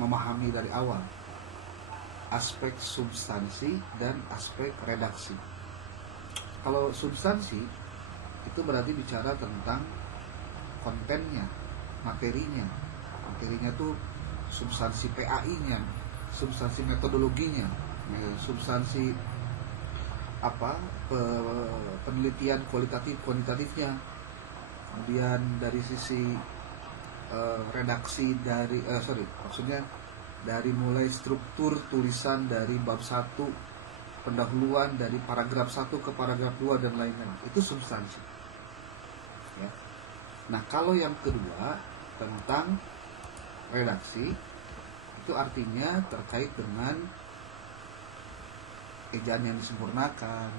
memahami dari awal aspek substansi dan aspek redaksi. Kalau substansi itu berarti bicara tentang kontennya, materinya. Materinya tuh substansi PAI-nya, substansi metodologinya, substansi penelitian kualitatif kuantitatifnya. Kemudian dari sisi redaksi maksudnya dari mulai struktur tulisan dari bab 1, pendahuluan dari paragraf 1 ke paragraf 2 dan lain-lain, itu substansi ya. Nah, kalau yang kedua tentang redaksi, itu artinya terkait dengan ejaan yang disempurnakan,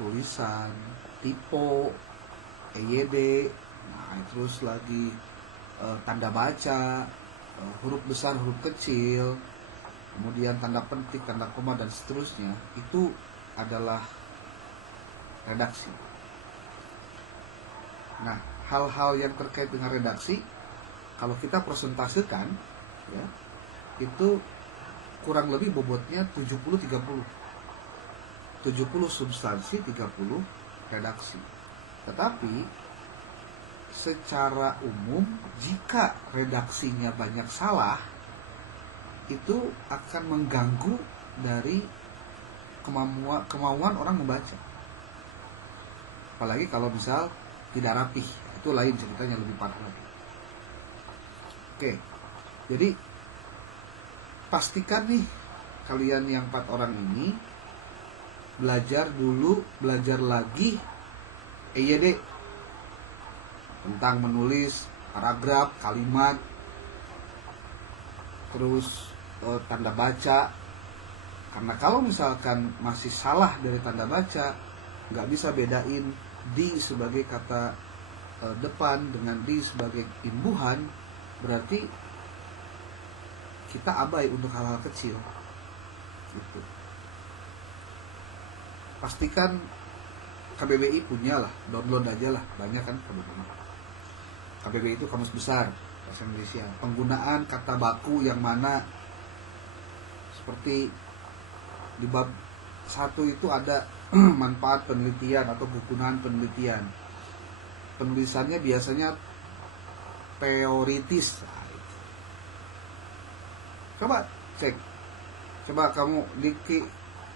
tulisan, typo, EYD, nah terus lagi tanda baca, huruf besar, huruf kecil, kemudian tanda petik, tanda koma dan seterusnya, itu adalah redaksi. Nah, hal-hal yang terkait dengan redaksi kalau kita presentasikan ya, itu kurang lebih bobotnya 70-30. 70 substansi, 30 redaksi. Tetapi secara umum jika redaksinya banyak salah, itu akan mengganggu dari kemauan orang membaca. Apalagi kalau misal tidak rapih, itu lain ceritanya, lebih parah lagi. Oke, jadi pastikan nih kalian yang 4 orang ini belajar dulu, belajar lagi EYD tentang menulis paragraf, kalimat, terus tanda baca. Karena kalau misalkan masih salah dari tanda baca, nggak bisa bedain di sebagai kata depan dengan di sebagai imbuhan, berarti kita abai untuk hal-hal kecil gitu. Pastikan KBBI punya lah, download aja lah, banyak kan KBBI. KBBI itu Kamus Besar Bahasa Indonesia. Penggunaan kata baku yang mana, seperti di bab 1 itu ada manfaat penelitian atau kegunaan penelitian. Penulisannya biasanya teoritis. Coba cek. Coba kamu di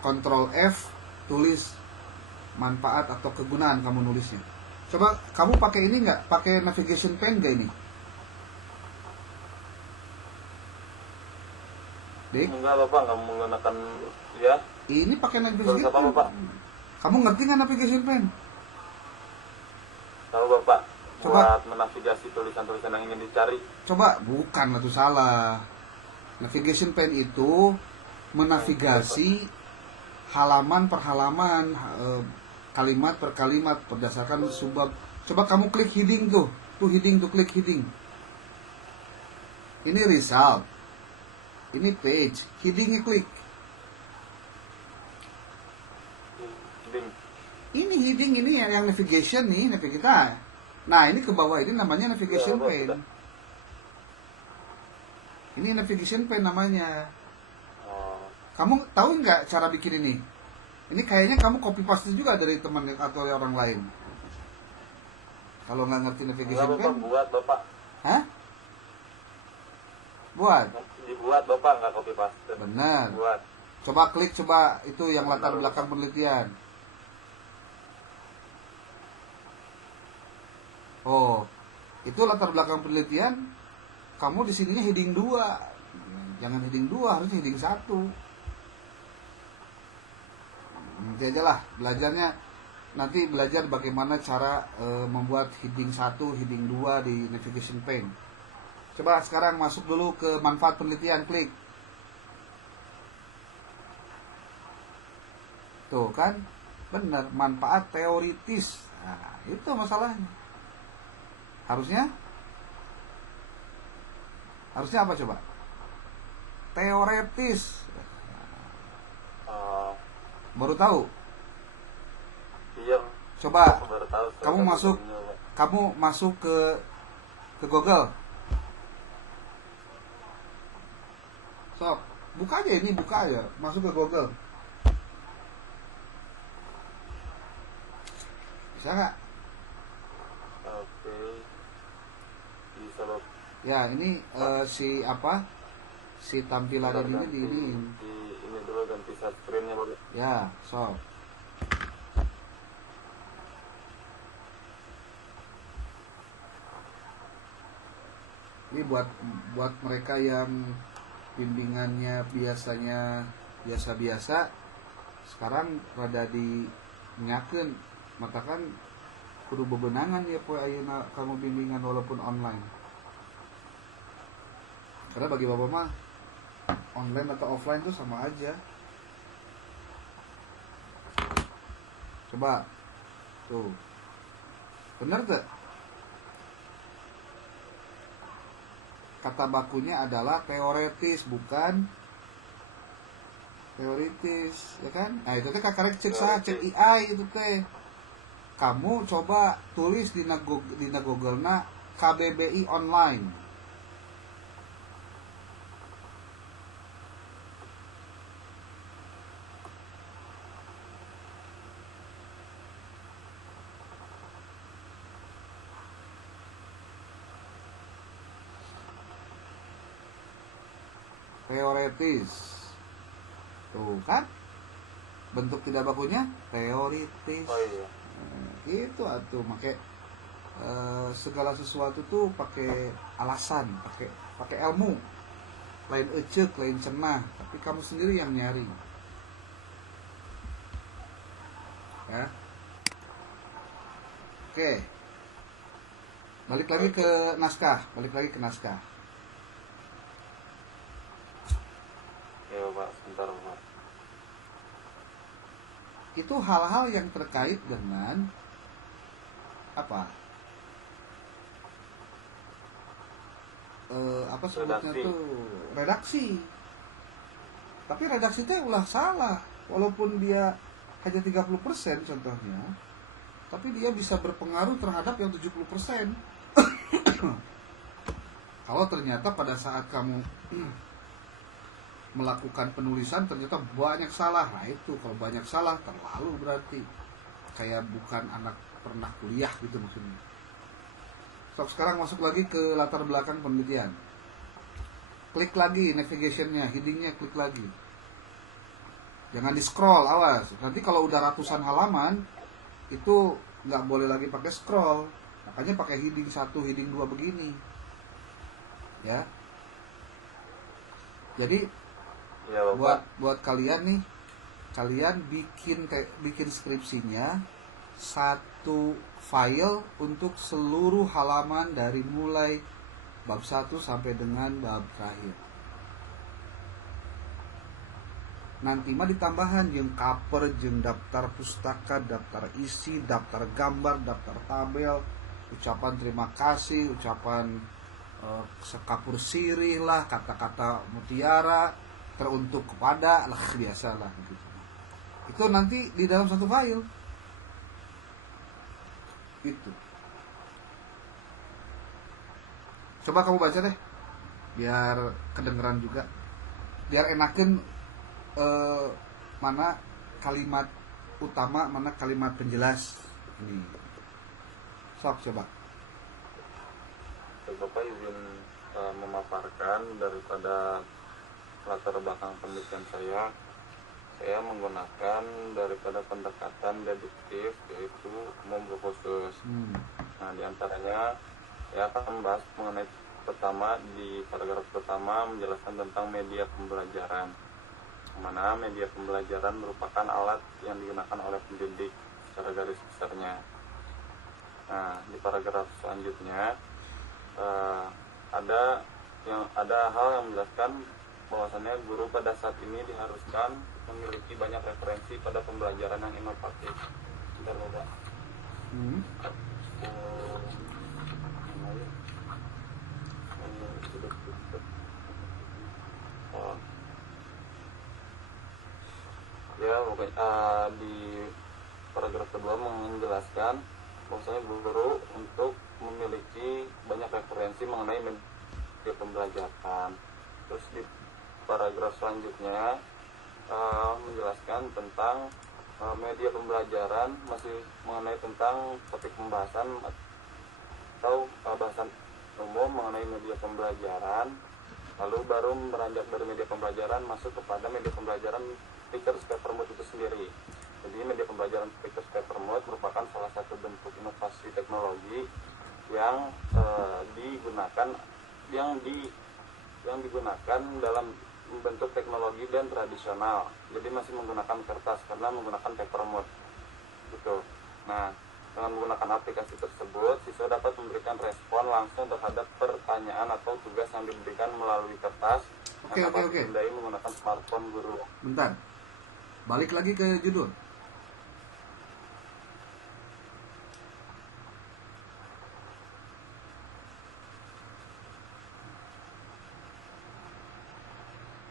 Ctrl F, tulis manfaat atau kegunaan kamu nulisnya. Coba kamu pakai ini nggak? Pakai navigation pen nggak ini? Dik? Enggak Bapak, nggak menggunakan ya. Ini pakai navigation pen. Bapak. Kamu ngerti nggak navigation pen? Tahu Bapak. Coba. Buat menavigasi tulisan-tulisan yang ingin dicari. Coba, bukan, itu salah. Navigation pen itu menavigasi halaman per halaman, kalimat per kalimat berdasarkan subbab. Coba kamu klik heading tuh heading tuh, klik heading. Ini result, ini page, headingnya klik. Ini heading, ini yang navigation nih, kita. Nah, ini ke bawah ini namanya navigation pen. Ini navigation pen namanya. Kamu tahu nggak cara bikin ini? Ini kayaknya kamu copy paste juga dari teman atau dari orang lain. Kalau nggak ngerti navigation pen, buat Bapak. Hah? Buat? Dibuat Bapak, nggak copy paste. Benar. Buat. Coba klik, coba itu yang latar belakang penelitian. Oh, itu latar belakang penelitian. Kamu di sininya heading 2. Jangan heading 2, harusnya heading 1. Nanti aja lah belajarnya, nanti belajar bagaimana cara membuat heading 1, heading 2 di navigation pen. Coba sekarang masuk dulu ke manfaat penelitian, klik. Tuh kan, benar, manfaat teoritis. Nah, itu masalahnya. Harusnya apa coba? Teoretis. Baru tahu? Iya. Coba Baru tahu, kamu masuk ke Google. Sok, buka aja ini, buka aja, masuk ke Google. Bisa nggak? Oke. Bisa Bapak. Ya, ini si apa? Si tampilan ini di ini. Di ini dulu ganti share screen-nya Bapak. Ya, sok. Ini buat mereka yang bimbingannya biasanya biasa-biasa, sekarang rada dinyakeun, matakan kudu bebenangan ya poe ayeuna kamu bimbingan walaupun online. Karena bagi bapak mah online atau offline tuh sama aja. Coba tuh, bener tuh. Kata bakunya adalah teoretis, bukan teoritis, ya kan? Nah itu teh kakarek cek AI itu teh. Kamu coba tulis di Google na KBBI online. Teoretis, tuh kan bentuk tidak bakunya teoritis. Oh iya. Itu atuh make segala sesuatu tuh pakai alasan, pakai ilmu, lain ecek, lain cenah, tapi kamu sendiri yang nyari ya. Oke, balik lagi ke naskah. Ya Pak, sebentar Pak. Itu hal-hal yang terkait dengan apa? Apa sebutnya Redaksi. tuh redaksi. Tapi redaksi teh ulah salah, walaupun dia hanya 30% contohnya, tapi dia bisa berpengaruh terhadap yang 70%. Kalau ternyata pada saat kamu melakukan penulisan ternyata banyak salah, nah itu kalau banyak salah terlalu berarti kayak bukan anak pernah kuliah gitu maksudnya. So, sekarang masuk lagi ke latar belakang penelitian. Klik lagi navigationnya, headingnya klik lagi. Jangan di scroll, awas. Nanti kalau udah ratusan halaman itu nggak boleh lagi pakai scroll. Makanya pakai heading 1, heading 2 begini. Ya. Jadi Ya Bapak. buat kalian nih, kalian bikin skripsinya satu file untuk seluruh halaman dari mulai bab 1 sampai dengan bab terakhir. Nanti mah ditambahan jeung cover, jeung daftar pustaka, daftar isi, daftar gambar, daftar tabel, ucapan terima kasih, ucapan sekapur sirih lah, kata-kata mutiara teruntuk kepada lah, biasalah gitu. Itu nanti di dalam satu file itu. Coba kamu baca deh biar kedengeran juga, biar enakin mana kalimat utama, mana kalimat penjelas ini. Sok coba. Bapak izin memaparkan daripada latar belakang penelitian saya menggunakan daripada pendekatan deduktif, yaitu umum khusus. Nah, diantaranya saya akan membahas mengenai pertama, di paragraf pertama menjelaskan tentang media pembelajaran, mana media pembelajaran merupakan alat yang digunakan oleh pendidik secara garis besarnya. Nah, di paragraf selanjutnya ada hal yang menjelaskan bahwasannya guru pada saat ini diharuskan memiliki banyak referensi pada pembelajaran yang inovatif. Bentar Bapak. Ya, pokoknya di paragraf kedua menjelaskan bahwasanya guru untuk memiliki banyak referensi mengenai media pembelajaran. Terus di paragraf selanjutnya menjelaskan tentang media pembelajaran, masih mengenai tentang topik pembahasan atau bahasan umum mengenai media pembelajaran. Lalu baru beranjak dari media pembelajaran masuk kepada media pembelajaran Speakers Paper Mode itu sendiri. Jadi media pembelajaran Speakers Paper Mode merupakan salah satu bentuk inovasi teknologi yang digunakan dalam bentuk teknologi dan tradisional. Jadi masih menggunakan kertas karena menggunakan paper mode gitu. Nah, dengan menggunakan aplikasi tersebut, siswa dapat memberikan respon langsung terhadap pertanyaan atau tugas yang diberikan melalui kertas. Oke. Ditandai menggunakan smartphone guru. Bentar, balik lagi ke judul.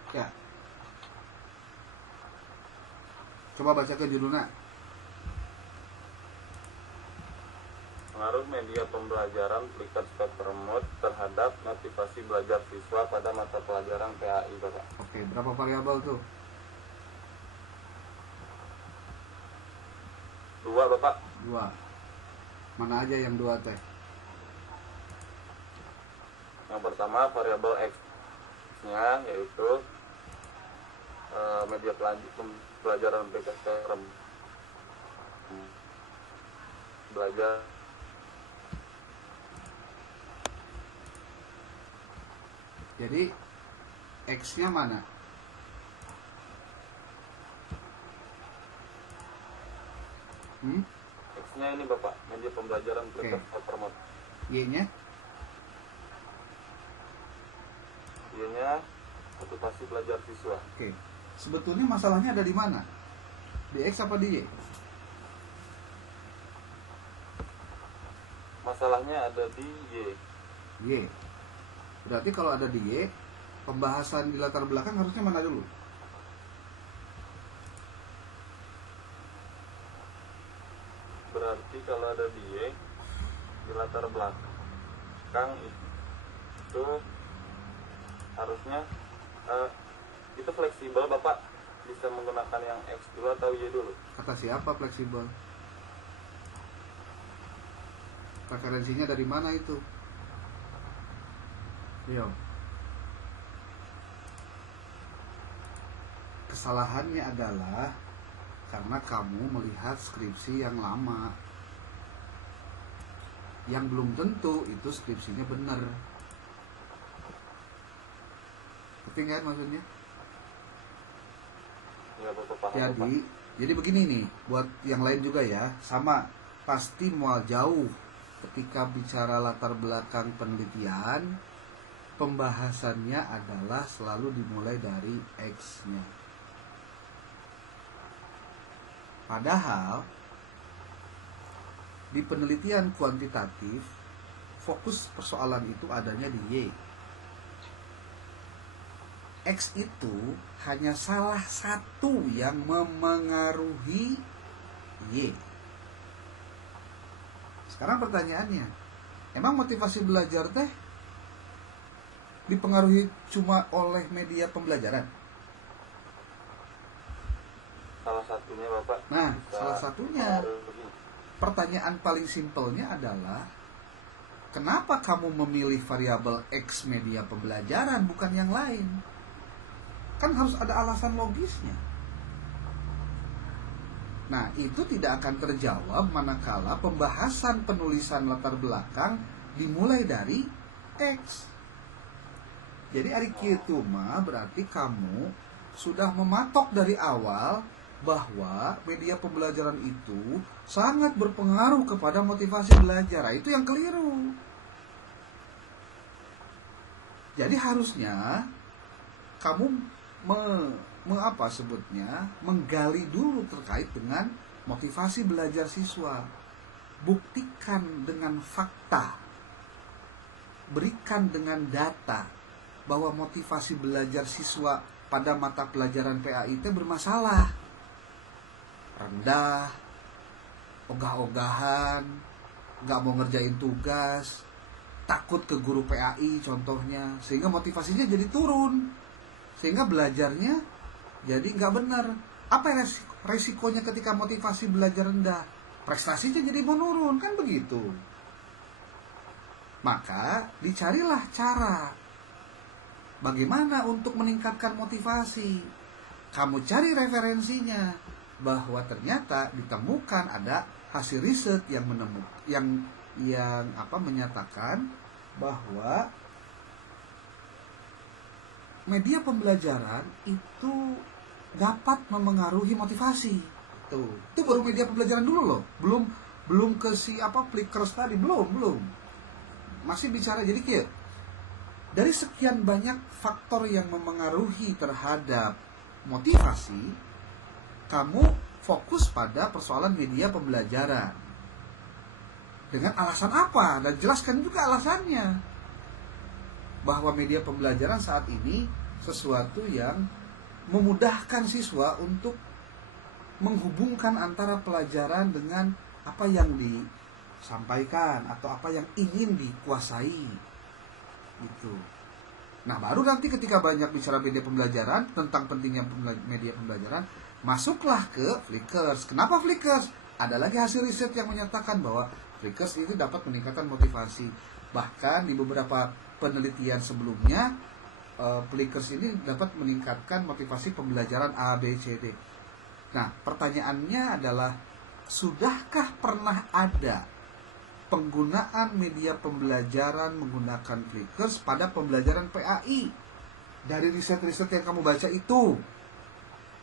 Ya, coba baca ke judulnya. Pengaruh media pembelajaran Speakers Paper Mode terhadap motivasi belajar siswa pada mata pelajaran PAI, Bapak. Oke, berapa variabel tuh? 2, Bapak. 2. Mana aja yang 2 teh? Yang pertama variabel X-nya yaitu media pelajaran Speakers belajar. Jadi X-nya mana? X-nya ini Bapak, media pembelajaran Speakers Paper Mode. Y-nya? Y-nya motivasi belajar siswa. Oke. Sebetulnya masalahnya ada di mana? Di X apa di Y? Masalahnya ada di Y. Y. Berarti kalau ada di Y, pembahasan di latar belakang harusnya mana dulu? Berarti kalau ada di Y, di latar belakang itu harusnya itu fleksibel, Bapak. Bisa menggunakan yang X dulu atau Y dulu. Kata siapa fleksibel? Referensinya dari mana itu? Yo. Kesalahannya adalah karena kamu melihat skripsi yang lama, yang belum tentu itu skripsinya benar. Ngerti nggak maksudnya? Ya, Bapak paham. Jadi begini nih, buat yang lain juga ya, sama pasti mual jauh ketika bicara latar belakang penelitian. Pembahasannya adalah selalu dimulai dari X-nya. Padahal di penelitian kuantitatif fokus persoalan itu adanya di Y. X itu hanya salah satu yang memengaruhi Y. Sekarang pertanyaannya, emang motivasi belajar teh dipengaruhi cuma oleh media pembelajaran? Salah satunya, Bapak. Nah, salah satunya. Pertanyaan paling simpelnya adalah, kenapa kamu memilih variabel X media pembelajaran bukan yang lain? Kan harus ada alasan logisnya. Nah, itu tidak akan terjawab manakala pembahasan penulisan latar belakang dimulai dari X. Jadi ari kitu mah berarti kamu sudah mematok dari awal bahwa media pembelajaran itu sangat berpengaruh kepada motivasi belajar. Nah, itu yang keliru. Jadi harusnya kamu menggali dulu terkait dengan motivasi belajar siswa. Buktikan dengan fakta. Berikan dengan data bahwa motivasi belajar siswa pada mata pelajaran PAI itu bermasalah. Rendah, ogah-ogahan, gak mau ngerjain tugas, takut ke guru PAI contohnya, sehingga motivasinya jadi turun. sehingga belajarnya jadi nggak benar. Apa resikonya ketika motivasi belajar rendah? Prestasinya jadi menurun, kan begitu. Maka dicarilah cara bagaimana untuk meningkatkan motivasi. Kamu cari referensinya, bahwa ternyata ditemukan ada hasil riset yang menyatakan bahwa media pembelajaran itu dapat memengaruhi motivasi. Itu baru media pembelajaran dulu loh. Belum ke Flickr tadi, belum. Masih bicara jadi kayak dari sekian banyak faktor yang memengaruhi terhadap motivasi, kamu fokus pada persoalan media pembelajaran. Dengan alasan apa? Dan jelaskan juga alasannya. Bahwa media pembelajaran saat ini sesuatu yang memudahkan siswa untuk menghubungkan antara pelajaran dengan apa yang disampaikan atau apa yang ingin dikuasai. Gitu. Nah, baru nanti ketika banyak bicara media pembelajaran, tentang pentingnya media pembelajaran, masuklah ke Flickr. Kenapa Flickr? Ada lagi hasil riset yang menyatakan bahwa Flickr itu dapat meningkatkan motivasi. Bahkan di beberapa penelitian sebelumnya, Flickr ini dapat meningkatkan motivasi pembelajaran A, B, C, D. Nah, pertanyaannya adalah, sudahkah pernah ada penggunaan media pembelajaran menggunakan Flickr pada pembelajaran PAI dari riset-riset yang kamu baca itu?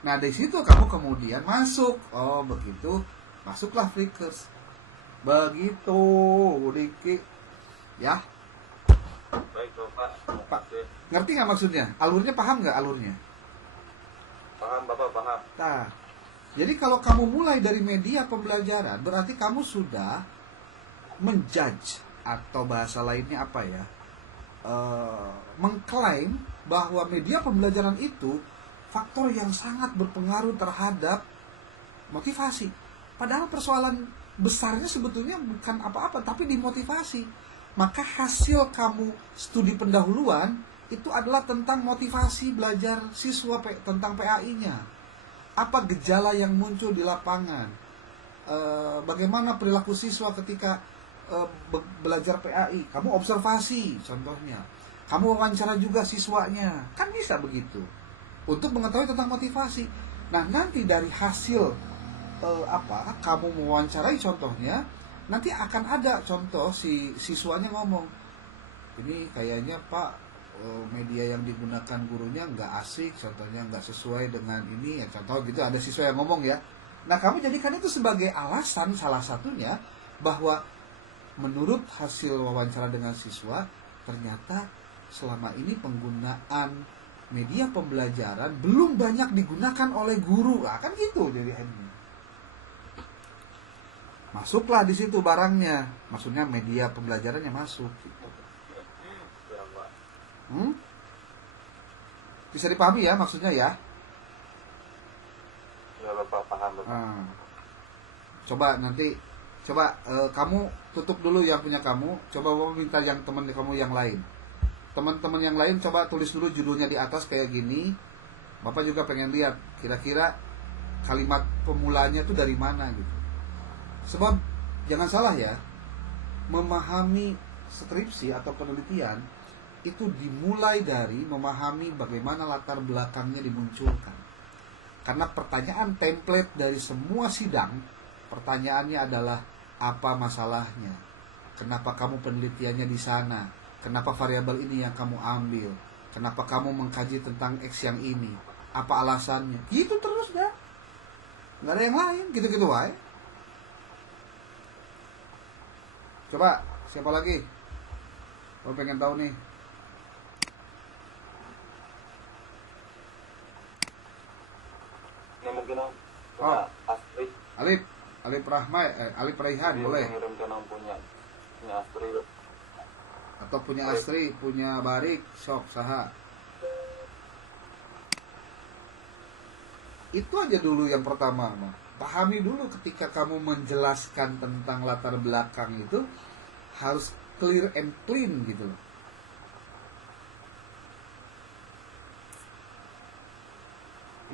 Nah, dari situ kamu kemudian masuk. Oh, begitu. Masuklah Flickr. Begitu, Diki. Ya. Baik, Bapak. Pak, ngerti nggak maksudnya? Alurnya paham nggak alurnya? Paham, Bapak, paham. Nah, jadi kalau kamu mulai dari media pembelajaran, berarti kamu sudah menjudge, atau bahasa lainnya apa ya, mengklaim bahwa media pembelajaran itu faktor yang sangat berpengaruh terhadap motivasi. Padahal persoalan besarnya sebetulnya bukan apa-apa, tapi di motivasi. Maka hasil kamu studi pendahuluan itu adalah tentang motivasi belajar siswa tentang PAI-nya. Apa gejala yang muncul di lapangan? Bagaimana perilaku siswa ketika belajar PAI? Kamu observasi contohnya. Kamu wawancara juga siswanya. Kan bisa begitu. Untuk mengetahui tentang motivasi. Nah, nanti dari hasil kamu mewawancarai contohnya, nanti akan ada contoh si siswanya ngomong, ini kayaknya Pak, media yang digunakan gurunya nggak asik, contohnya nggak sesuai dengan ini ya, contoh gitu, ada siswa yang ngomong ya. Nah, kamu jadikan itu sebagai alasan salah satunya bahwa menurut hasil wawancara dengan siswa, ternyata selama ini penggunaan media pembelajaran belum banyak digunakan oleh guru. Nah, kan gitu jadi ini. Masuklah di situ barangnya, maksudnya media pembelajarannya masuk. Gitu. Bisa dipahami ya maksudnya ya? Ya, Bapak, paham, Bapak. Coba nanti, kamu tutup dulu yang punya kamu. Coba Bapak minta yang teman kamu yang lain. Teman-teman yang lain coba tulis dulu judulnya di atas kayak gini. Bapak juga pengen lihat kira-kira kalimat pemulanya itu dari mana gitu. Sebab jangan salah ya, memahami skripsi atau penelitian itu dimulai dari memahami bagaimana latar belakangnya dimunculkan. Karena pertanyaan template dari semua sidang, pertanyaannya adalah apa masalahnya? Kenapa kamu penelitiannya di sana? Kenapa variabel ini yang kamu ambil? Kenapa kamu mengkaji tentang X yang ini? Apa alasannya? Gitu terus dah. Nggak ada yang lain, gitu-gitu wae. Coba, siapa lagi? Kalau pengen tahu nih. Ini mungkin Astrid. Alif Raihan boleh. Mengirimkan yang punya Astrid. Atau punya Astri, punya Barik, sok saha. Itu aja dulu yang pertama, mah. Pahami dulu ketika kamu menjelaskan tentang latar belakang itu harus clear and clean gitu.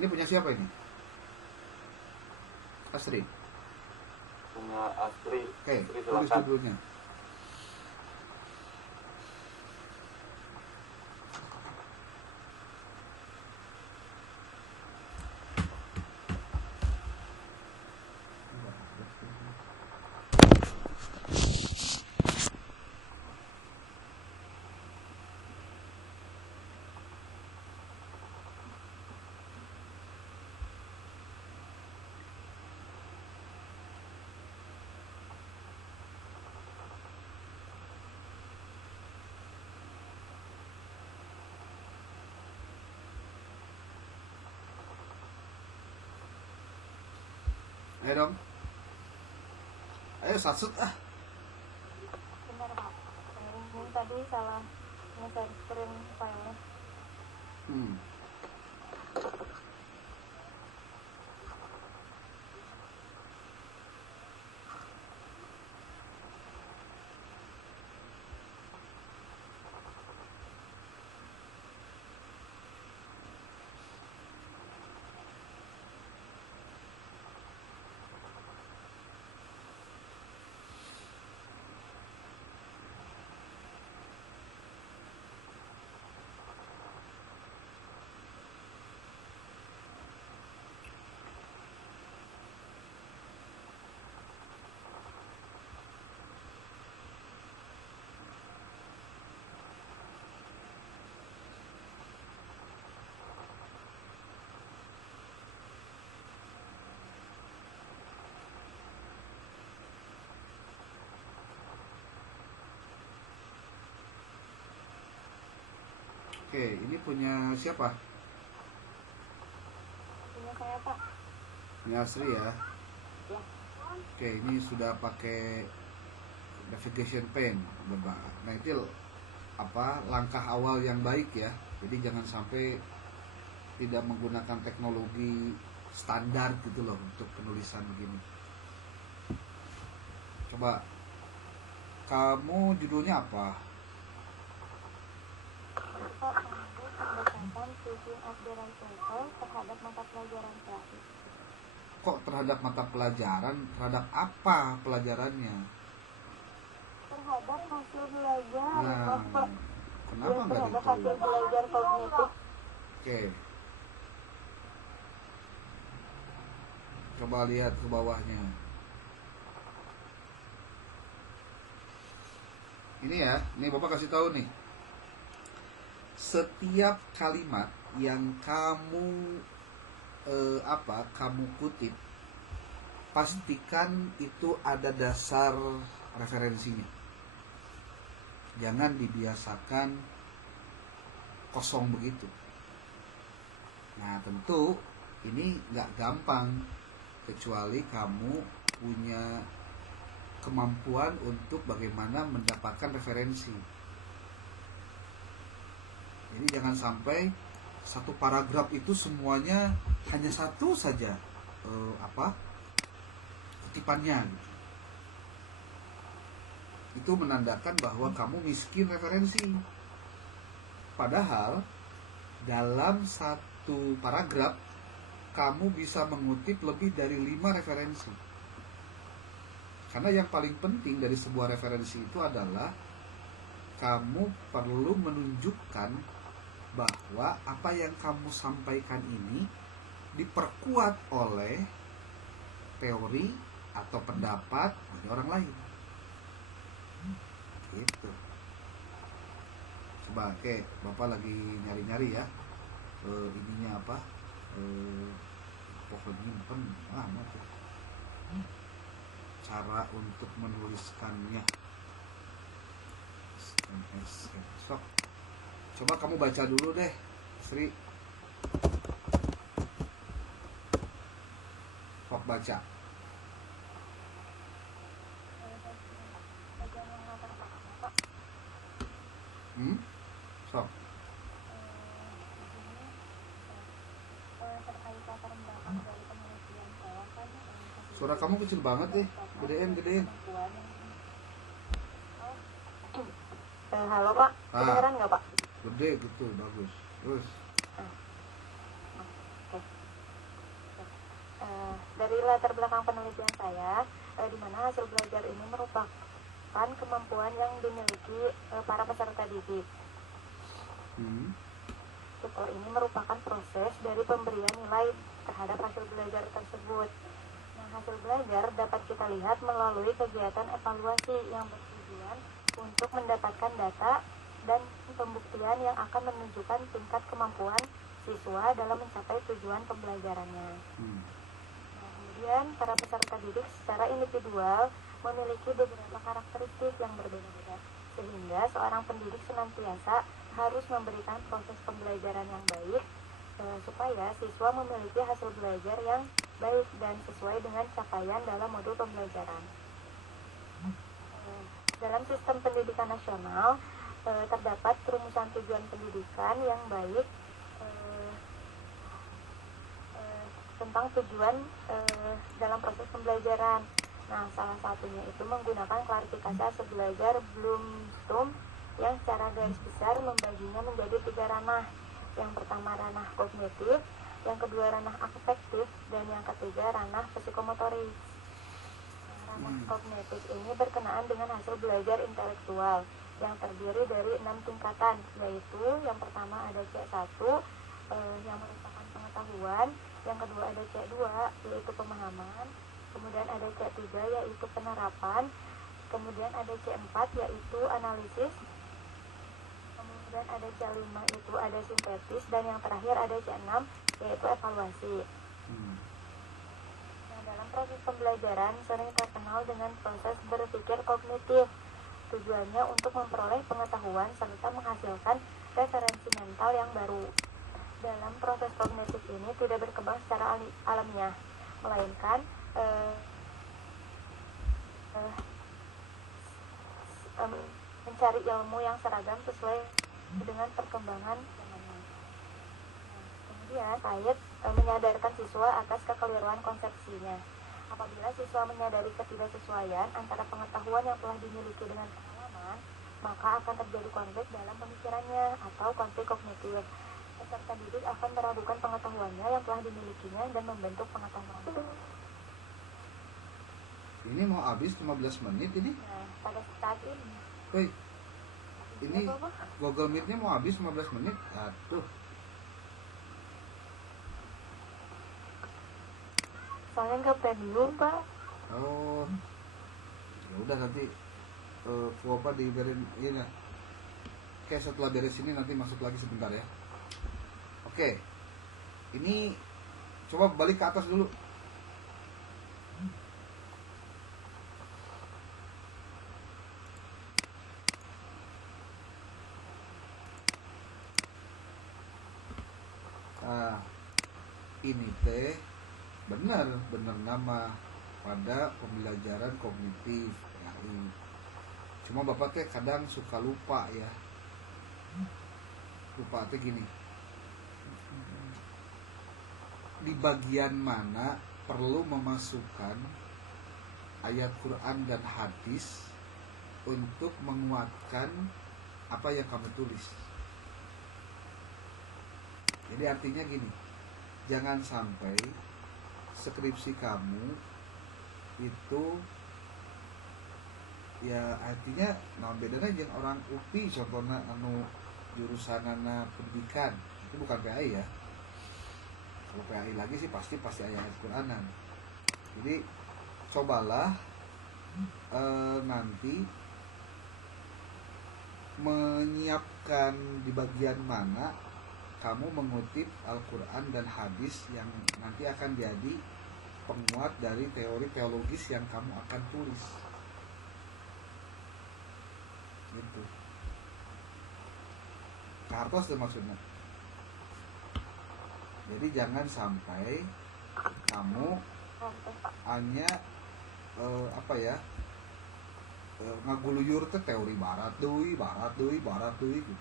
Ini punya siapa ini? Asri. Punya Astri. Oke, Astri, tulis silakan. judulnya. Ayo dong. Ayo satsut ah. Benar Pak. Ini tadi salah nge-share screen filenya. Hmm. Oke, ini punya siapa? Punya saya Pak. Ini Asri ya. Ya. Oke, ini sudah pakai navigation pen, Bapak. Nah, itu apa langkah awal yang baik ya. Jadi jangan sampai tidak menggunakan teknologi standar gitu loh untuk penulisan begini. Coba kamu judulnya apa? Pak, mampu pendekatan tujuan ajaran total terhadap mata pelajaran terakhir. Kok terhadap mata pelajaran? Terhadap apa pelajarannya? Terhadap hasil belajar, Nah, Pak. kenapa nggak Terhadap hasil ditulis? belajar kognitif. Oke. Coba lihat ke bawahnya. Ini ya, ini Bapak kasih tahu nih. Setiap kalimat yang kamu kamu kutip, pastikan itu ada dasar referensinya. Jangan dibiasakan kosong begitu. Nah, tentu ini nggak gampang kecuali kamu punya kemampuan untuk bagaimana mendapatkan referensi. Jadi jangan sampai satu paragraf itu semuanya hanya satu saja kutipannya gitu. Itu menandakan bahwa kamu miskin referensi. Padahal dalam satu paragraf kamu bisa mengutip lebih dari 5 referensi. Karena yang paling penting dari sebuah referensi itu adalah kamu perlu menunjukkan bahwa apa yang kamu sampaikan ini diperkuat oleh teori atau pendapat dari orang lain. Gitu. Coba, oke, Bapak lagi nyari-nyari ya. Ininya apa? Pohon nyimpen amat ya. Cara untuk menuliskannya. SMS. Sok. Coba kamu baca dulu deh, Sri. Sok baca. Sok. Suara kamu kecil banget deh. Gedein. Halo Pak, kedengeran nggak Pak? Gede gitu, bagus. Terus. Oke. Dari latar belakang penelitian saya, di mana hasil belajar ini merupakan kemampuan yang dimiliki para peserta didik. Tutor ini merupakan proses dari pemberian nilai terhadap hasil belajar tersebut. Nah, hasil belajar dapat kita lihat melalui kegiatan evaluasi yang bertujuan untuk mendapatkan data dan pembuktian yang akan menunjukkan tingkat kemampuan siswa dalam mencapai tujuan pembelajarannya. Nah, kemudian para peserta didik secara individual memiliki beberapa karakteristik yang berbeda-beda, sehingga seorang pendidik senantiasa harus memberikan proses pembelajaran yang baik supaya siswa memiliki hasil belajar yang baik dan sesuai dengan capaian dalam modul pembelajaran. Dalam sistem pendidikan nasional terdapat perumusan tujuan pendidikan yang baik tentang tujuan dalam proses pembelajaran. Nah, salah satunya itu menggunakan klarifikasi hasil belajar Bloomstum yang secara garis besar membaginya menjadi 3 ranah. Yang pertama ranah kognitif, yang kedua ranah afektif, dan yang ketiga ranah psikomotorik. Ranah kognitif ini berkenaan dengan hasil belajar intelektual yang terdiri dari 6 tingkatan, yaitu yang pertama ada C1 yang merupakan pengetahuan, yang kedua ada C2 yaitu pemahaman, kemudian ada C3 yaitu penerapan, kemudian ada C4 yaitu analisis, kemudian ada C5 itu ada sintetis, dan yang terakhir ada C6 yaitu evaluasi. Nah, dalam proses pembelajaran sering terkenal dengan proses berpikir kognitif. Tujuannya untuk memperoleh pengetahuan serta menghasilkan referensi mental yang baru. Dalam proses kognitif ini tidak berkembang secara alamiah, melainkan mencari ilmu yang seragam sesuai dengan perkembangan zamannya. Kemudian kait menyadarkan siswa atas kekeliruan konsepsinya. Apabila siswa menyadari ketidaksesuaian antara pengetahuan yang telah dimiliki dengan pengalaman, maka akan terjadi konflik dalam pemikirannya atau konflik kognitif. Peserta didik akan meragukan pengetahuannya yang telah dimilikinya dan membentuk pengetahuan itu. Ini mau habis 15 menit ini? Nah, pada saat ini. Ini Google Meet-nya mau habis 15 menit. Aduh. Soalnya nggak premium, Pak. Oh. Ya udah nanti Fuopa diberin ini. Oke, setelah beres ini nanti masuk lagi sebentar ya. Oke. Ini coba balik ke atas dulu. Nah, ini teh benar nama pada pembelajaran kognitif PAI. Cuma bapak teh kadang suka lupa ya. Lupa teh gini. Di bagian mana perlu memasukkan ayat Quran dan hadis untuk menguatkan apa yang kamu tulis. Jadi artinya gini, jangan sampai skripsi kamu itu ya artinya nah bedanya jeung orang UPI contohnya anu jurusanana pendidikan itu bukan PAI ya. Kalau PAI lagi sih pasti ayat Quranan. Jadi cobalah nanti menyiapkan di bagian mana kamu mengutip Al-Quran dan hadis yang nanti akan jadi penguat dari teori teologis yang kamu akan tulis. Gitu. Kartos itu maksudnya. Jadi jangan sampai kamu hanya ngaguluyur teh teori barat deui gitu.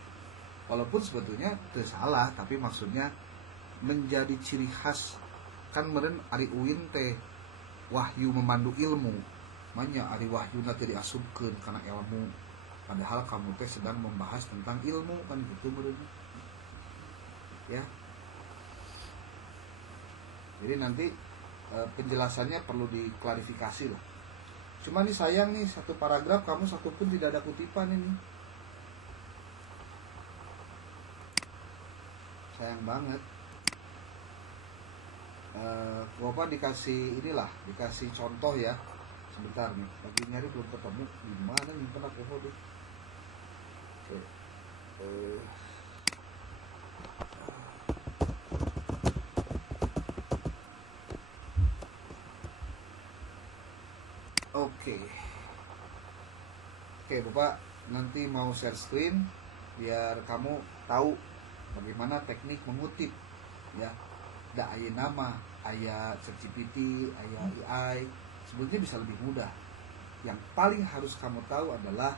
Walaupun sebetulnya itu salah, tapi maksudnya menjadi ciri khas. Kan meren ari uin teh wahyu memandu ilmu, manya ari wahyu teh diasupkeun karena ilmu, padahal kamu teh sedang membahas tentang ilmu kan gitu meren. Ya. Jadi nanti penjelasannya perlu diklarifikasi lah. Cuma nih sayang nih, satu paragraf kamu satupun tidak ada kutipan ini. Sayang banget. Bapak dikasih inilah, dikasih contoh ya. Sebentar nih, lagi nyari belum ketemu. Gimana nih pernah deh. Oke. Oke, Bapak nanti mau share screen biar kamu tahu bagaimana teknik mengutip ya. Da aya nama, aya ChatGPT, aya AI, sebetulnya bisa lebih mudah. Yang paling harus kamu tahu adalah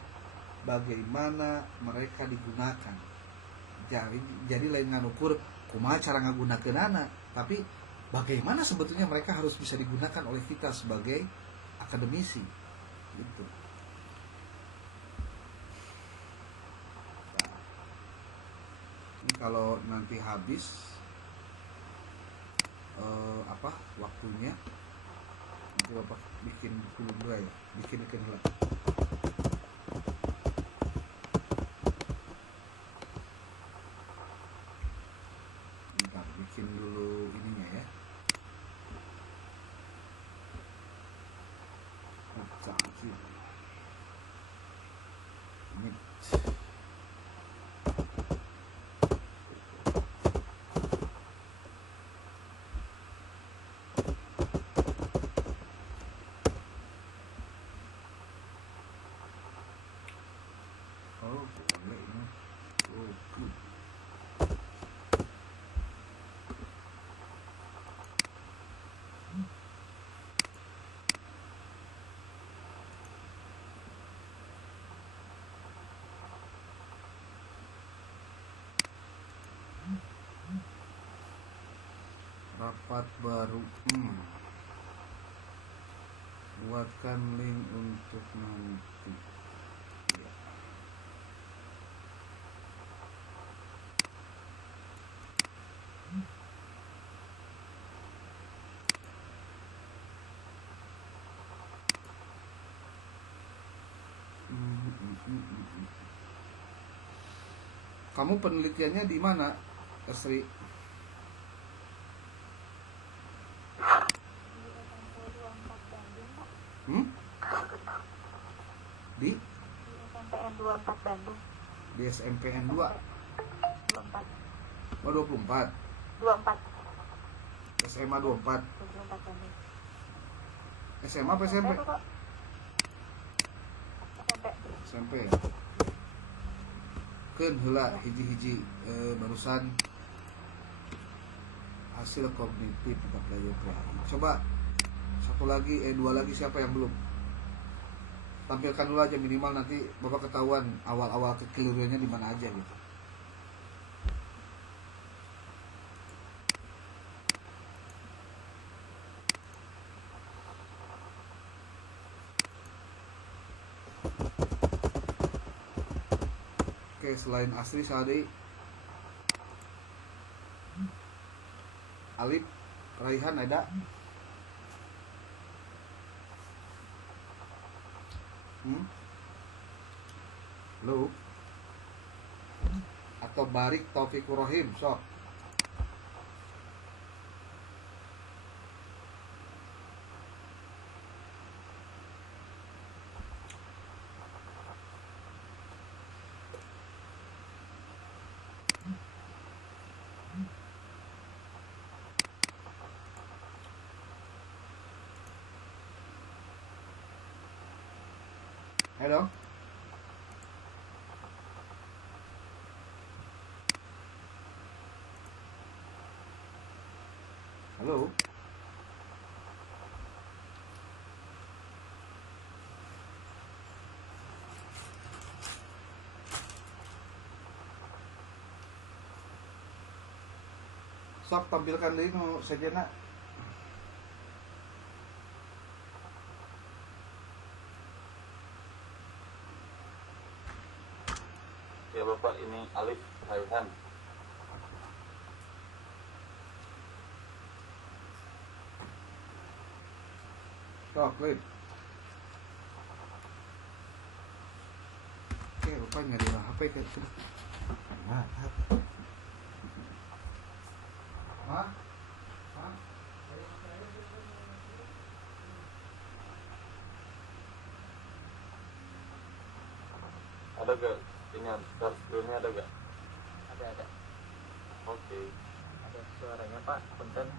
bagaimana mereka digunakan. Jadi lain nganukur kumaha cara ngagunakeunana, tapi bagaimana sebetulnya mereka harus bisa digunakan oleh kita sebagai akademisi gitu. Nah, ini kalau nanti habis waktunya, nanti Bapak bikin dulu ya, bikin lah. Bentar, bikin dulu ininya ya. Rapat baru, buatkan link untuk nanti ya. Kamu penelitiannya di mana, Sri? Di SMPN 24 Bandung. Di SMPN 2 24. Oh 24. 24. SMA 24. 24 Bandung. SMA apa SMP? SMP. SMP. Keun heula hiji-hiji barusan hasil kognitif mata pelajaran PAI. Coba satu lagi, dua lagi, siapa yang belum? Tampilkan dulu aja minimal, nanti Bapak ketahuan awal-awal kekeliruannya di mana aja gitu. Oke, selain Asri, Sadi, Alif, Raihan ada? Lu? Atau Barik Taufikur Rahim, sok. Halo? Halo? Sok tampilkan deh nu sejenak. Ya Bapak, ini Alif Raihan. Stop, wait. Oke, rupanya di HP kayak gitu. Nah, Hah? Hah? Ada gak? Ini start screen-nya ada gak? Ada. Oke. Ada suaranya Pak, punten.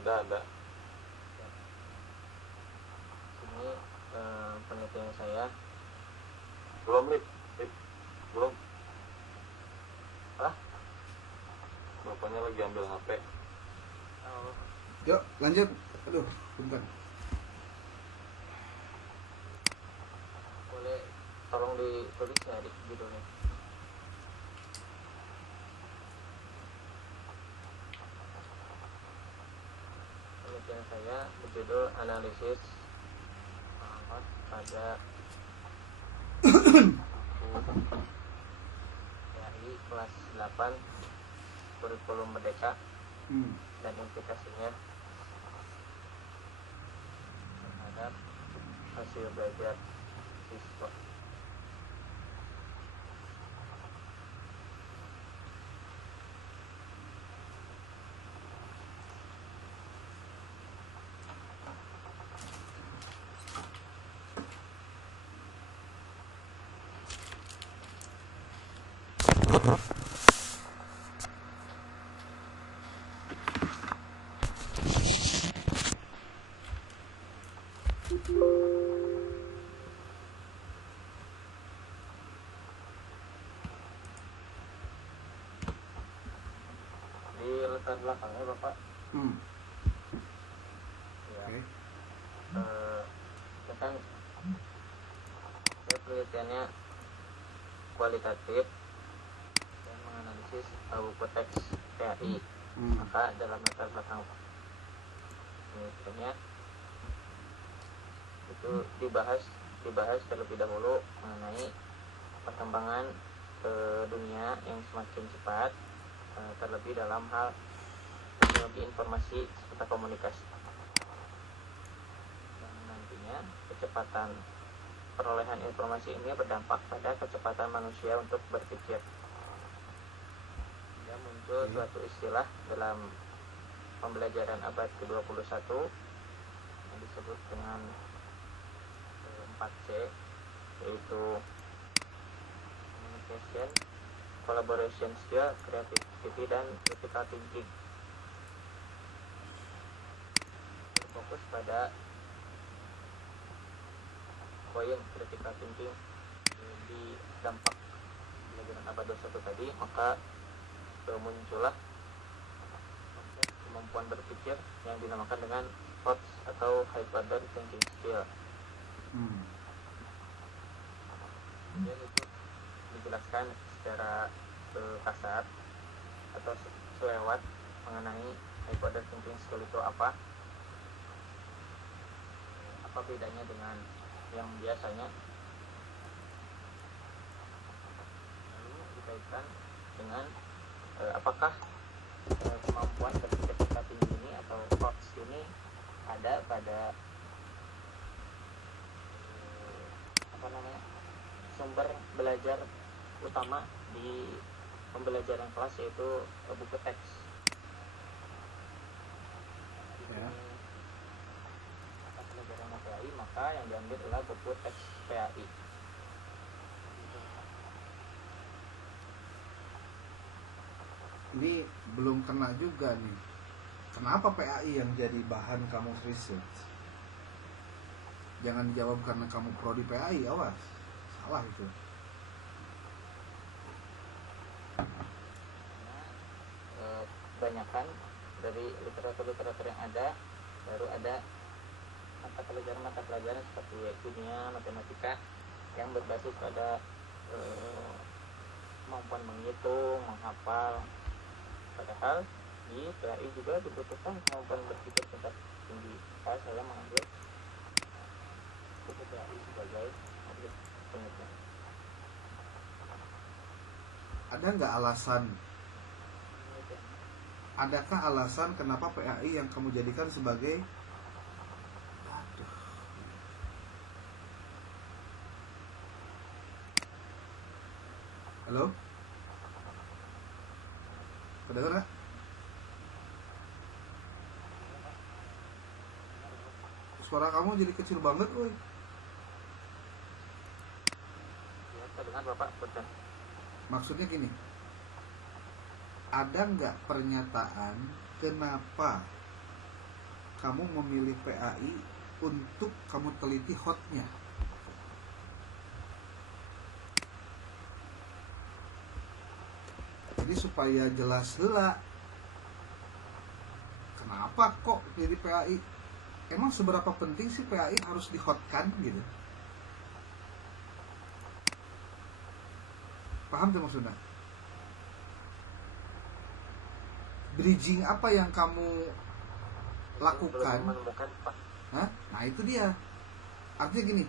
Ada. Ini penelitian saya. Belum, Lip. Belum. Apa? Bapaknya lagi ambil HP. Oh, Yuk, lanjut. Aduh, bentar. boleh tolong ditulis ya di judulnya. Penelitian saya berjudul analisis alamat pada dari kelas 8 kurikulum merdeka dan implikasinya terhadap hasil belajar siswa. Di latar belakangnya Bapak ya, Oke. kan saya penelitiannya kualitatif dan menganalisis buku teks PAI. Maka dalam latar belakang penelitiannya itu dibahas terlebih dahulu mengenai perkembangan dunia yang semakin cepat, terlebih dalam hal teknologi informasi serta komunikasi, dan nantinya kecepatan perolehan informasi ini berdampak pada kecepatan manusia untuk berpikir. Dan muncul suatu istilah dalam pembelajaran abad ke-21 yang disebut dengan 4C, yaitu communication, collaboration skill, creativity, dan critical thinking. Berfokus pada poin critical thinking di dampak pembelajaran abad 21 tadi, maka muncullah konsep kemampuan berpikir yang dinamakan dengan HOTS atau High Order Thinking Skill. Kemudian itu dijelaskan secara kasar atau selewat mengenai High Order Thinking Skill itu apa bedanya dengan yang biasanya, lalu dikaitkan dengan apakah kemampuan berpikir tinggi ini atau HOTS ini ada pada sumber belajar utama di pembelajaran kelas, yaitu buku teks. Pelajaran PAI, maka yang diambil adalah buku teks PAI. Ini belum kena juga nih. Kenapa PAI yang jadi bahan kamu research? Jangan dijawab karena kamu prodi PAI, awas. Salah itu. Kebanyakan dari literatur yang ada, baru ada mata pelajaran seperti kimia, matematika yang berbasis pada kemampuan menghitung, menghafal. Padahal di PAI juga dibutuhkan kemampuan berpikir tingkat tinggi. Saya mengambil buku PAI sebagai objek penelitian. Ada nggak alasan adakah alasan kenapa PAI yang kamu jadikan sebagai halo? Kedengar nggak? Suara kamu jadi kecil banget, woi. Ya, terdengar Bapak, betul. Maksudnya gini, ada nggak pernyataan kenapa kamu memilih PAI untuk kamu teliti hotnya? Jadi supaya jelas heula, kenapa kok pilih PAI? Emang seberapa penting sih PAI harus dihotkan gitu? Paham tuh maksudnya? Bridging apa yang kamu lakukan? Belum menemukan, Pak. Nah itu dia. Artinya gini,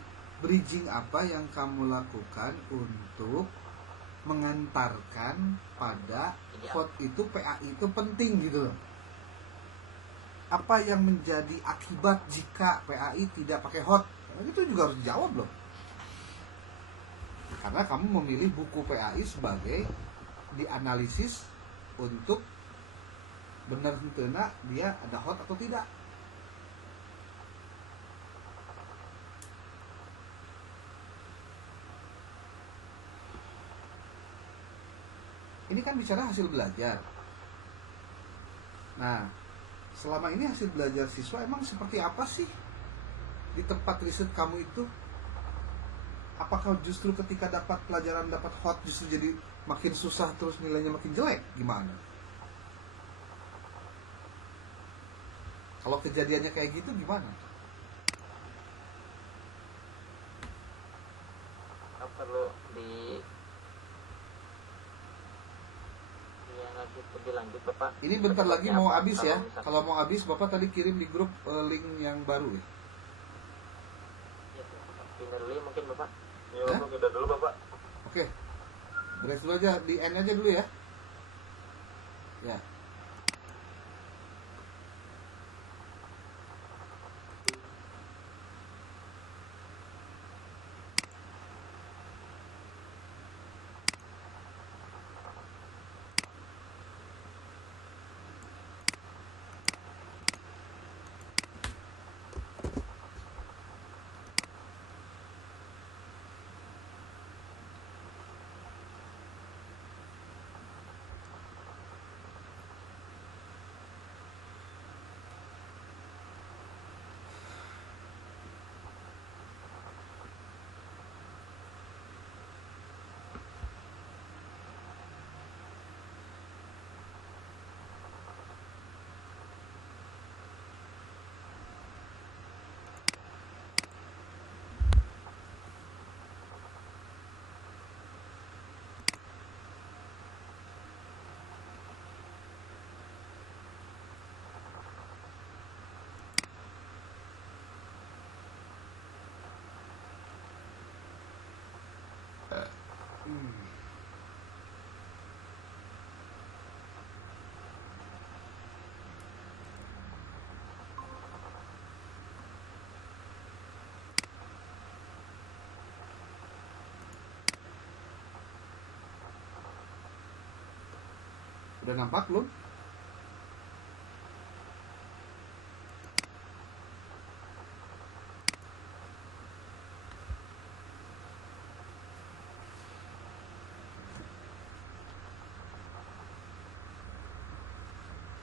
bridging apa yang kamu lakukan untuk mengantarkan pada hot itu PAI itu penting gitu loh. Apa yang menjadi akibat jika PAI tidak pakai hot? Itu juga harus dijawab loh. Karena kamu memilih buku PAI sebagai dianalisis untuk benar henteu-na dia ada hot atau tidak. Ini kan bicara hasil belajar. Nah, selama ini hasil belajar siswa emang seperti apa sih di tempat riset kamu itu? Apakah justru ketika dapat pelajaran dapat hot justru jadi makin susah terus nilainya makin jelek? Gimana? Kalau kejadiannya kayak gitu gimana? Perlu lebih lanjut Bapak. Ini bentar lagi mau habis ya. Kalau mau habis Bapak tadi kirim di grup link yang baru ya. Pindah dulu ya mungkin Bapak. Ya, pindah dulu Bapak. Oke. Beres dulu aja, di end aja dulu ya. Ya. Udah nampak belum?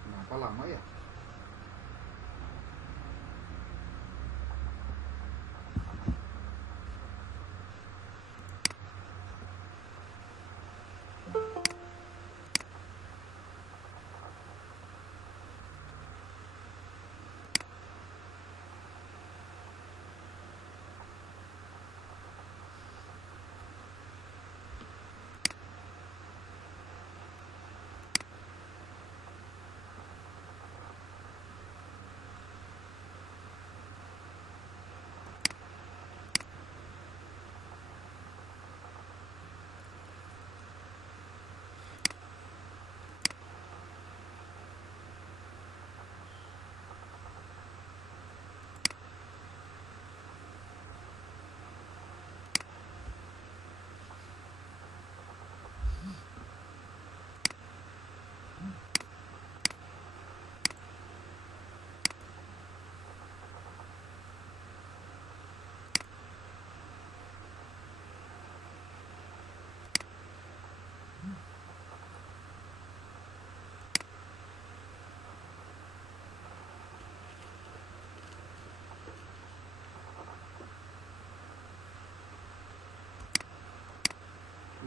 Kenapa lama ya?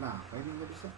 Nah, apa ini nggak bisa?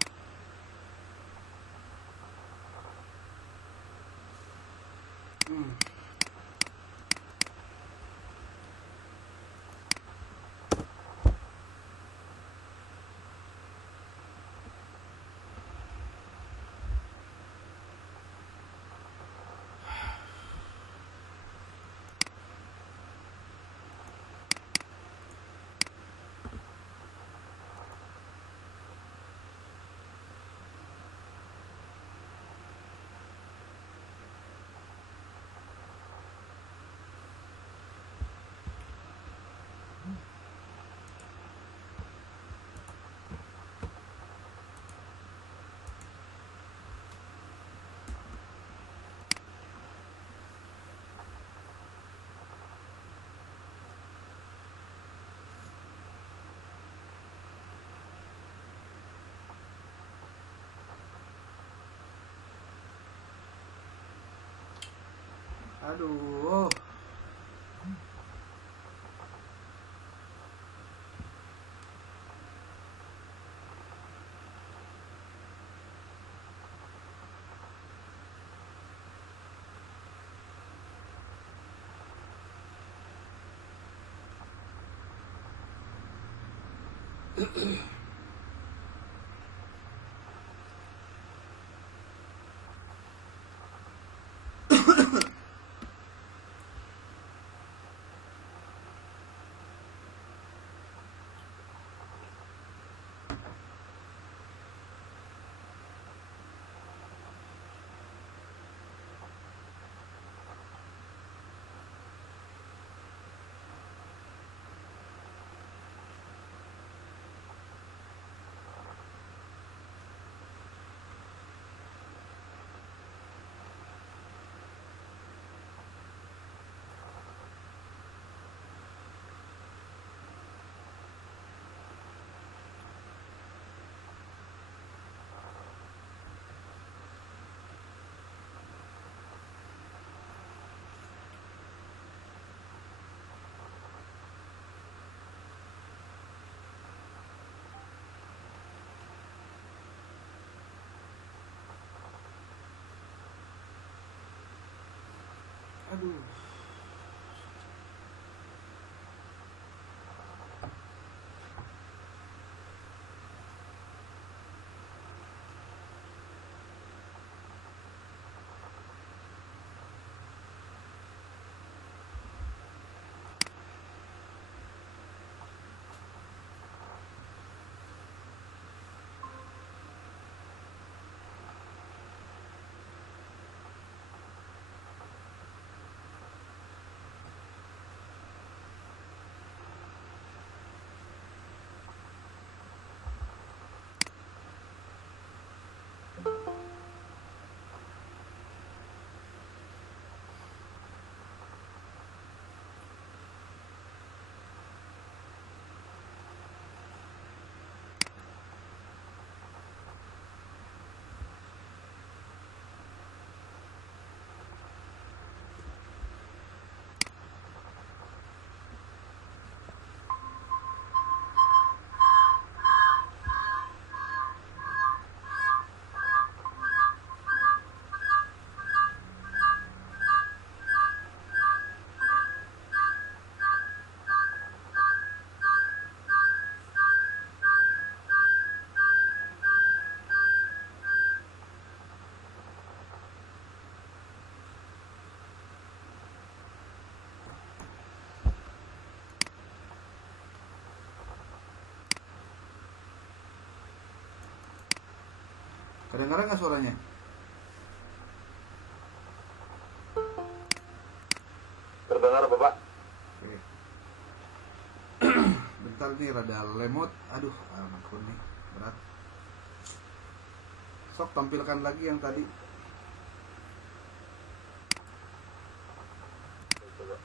Aduh. Aduh. Kedengaran nggak suaranya? Terdengar Bapak? Oke. Bentar nih rada lemot. Aduh, ampun nih, berat. Sok tampilkan lagi yang tadi. Coba.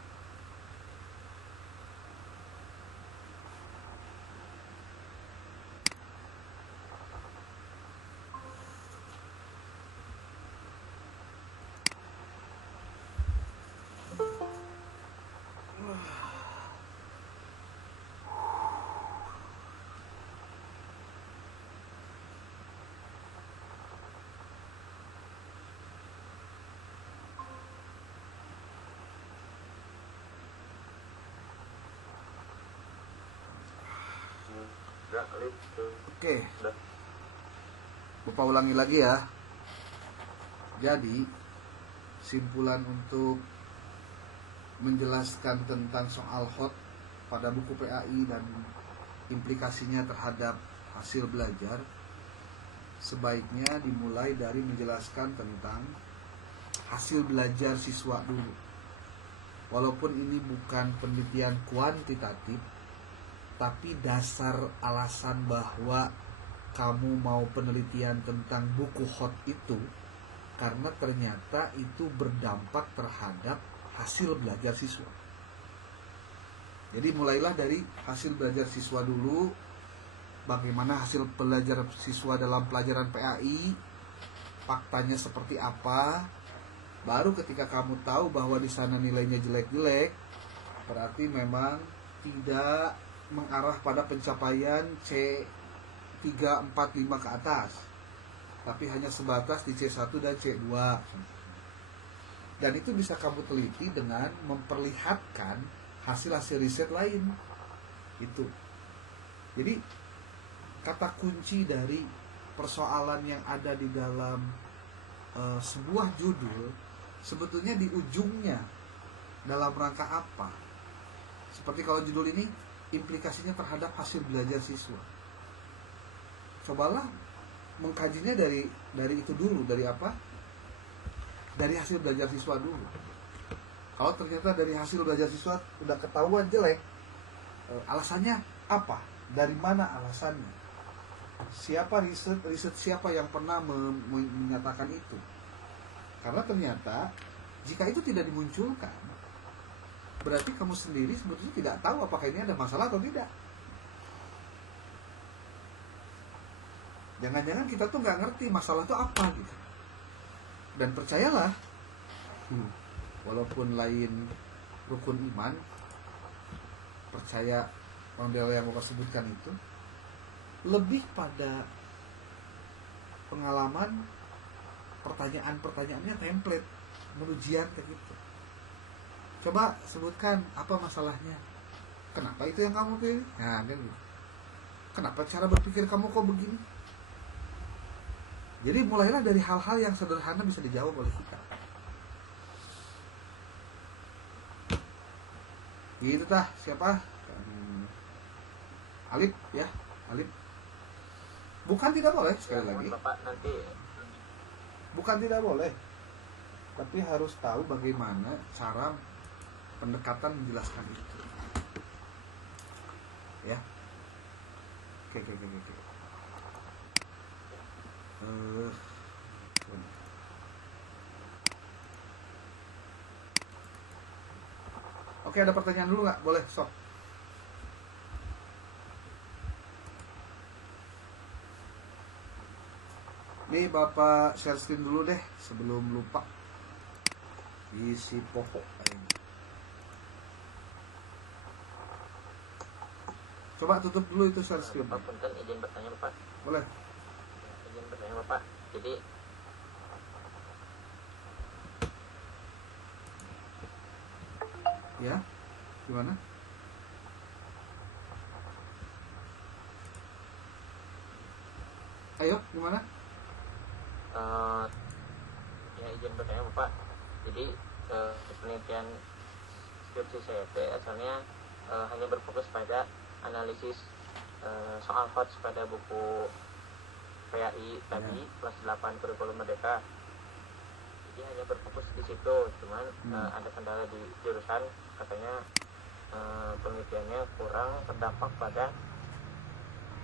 ya Alif. Oke, Udah. Bapak ulangi lagi ya. Jadi simpulan untuk menjelaskan tentang soal hot pada buku PAI dan implikasinya terhadap hasil belajar, sebaiknya dimulai dari menjelaskan tentang hasil belajar siswa dulu. Walaupun ini bukan penelitian kuantitatif, tapi dasar alasan bahwa kamu mau penelitian tentang buku hot itu karena ternyata itu berdampak terhadap hasil belajar siswa. Jadi mulailah dari hasil belajar siswa dulu. Bagaimana hasil belajar siswa dalam pelajaran PAI, faktanya seperti apa. Baru ketika kamu tahu bahwa di sana nilainya jelek-jelek, berarti memang tidak mengarah pada pencapaian C3, 4, 5 ke atas, tapi hanya sebatas di C1 dan C2. Dan itu bisa kamu teliti dengan memperlihatkan hasil-hasil riset lain. Itu. Jadi kata kunci dari persoalan yang ada di dalam sebuah judul sebetulnya di ujungnya dalam rangka apa. Seperti kalau judul ini implikasinya terhadap hasil belajar siswa. Cobalah mengkajinya dari itu dulu, dari apa? Dari hasil belajar siswa dulu. Kalau ternyata dari hasil belajar siswa udah ketahuan jelek, alasannya apa? Dari mana alasannya? Siapa riset siapa yang pernah menyatakan itu? Karena ternyata jika itu tidak dimunculkan, berarti kamu sendiri sebetulnya tidak tahu apakah ini ada masalah atau tidak. Jangan-jangan kita tuh nggak ngerti masalah itu apa gitu. Dan percayalah, walaupun lain rukun iman, percaya model yang Bapak sebutkan itu lebih pada pengalaman, pertanyaan-pertanyaannya template menujian kayak gitu. Coba sebutkan apa masalahnya, kenapa itu yang kamu pilih, nah gitu. Kenapa cara berpikir kamu kok begini. Jadi mulailah dari hal-hal yang sederhana bisa dijawab oleh kita. Gitu tah, siapa? Alif ya, Alif. Bukan tidak boleh, sekali lagi. Bapak nanti Bukan tidak boleh, tapi harus tahu bagaimana cara pendekatan menjelaskan itu. Ya. Oke. Oke, ada pertanyaan dulu nggak? Boleh, sok. Nih Bapak share screen dulu deh sebelum lupa. Isi pokok ini. Coba tutup dulu itu share screen. Bapak punten izin bertanya Bapak. Boleh. Izin bertanya Bapak. Jadi Ya, gimana? Ayo, gimana? Ya izin bertanya Bapak. Jadi penelitian skripsi saya asalnya hanya berfokus pada analisis soal HOTS pada buku PAI tadi kelas 8 kurikulum merdeka. Jadi hanya berfokus di situ, cuman ada kendala di jurusan, katanya penelitiannya kurang terdampak pada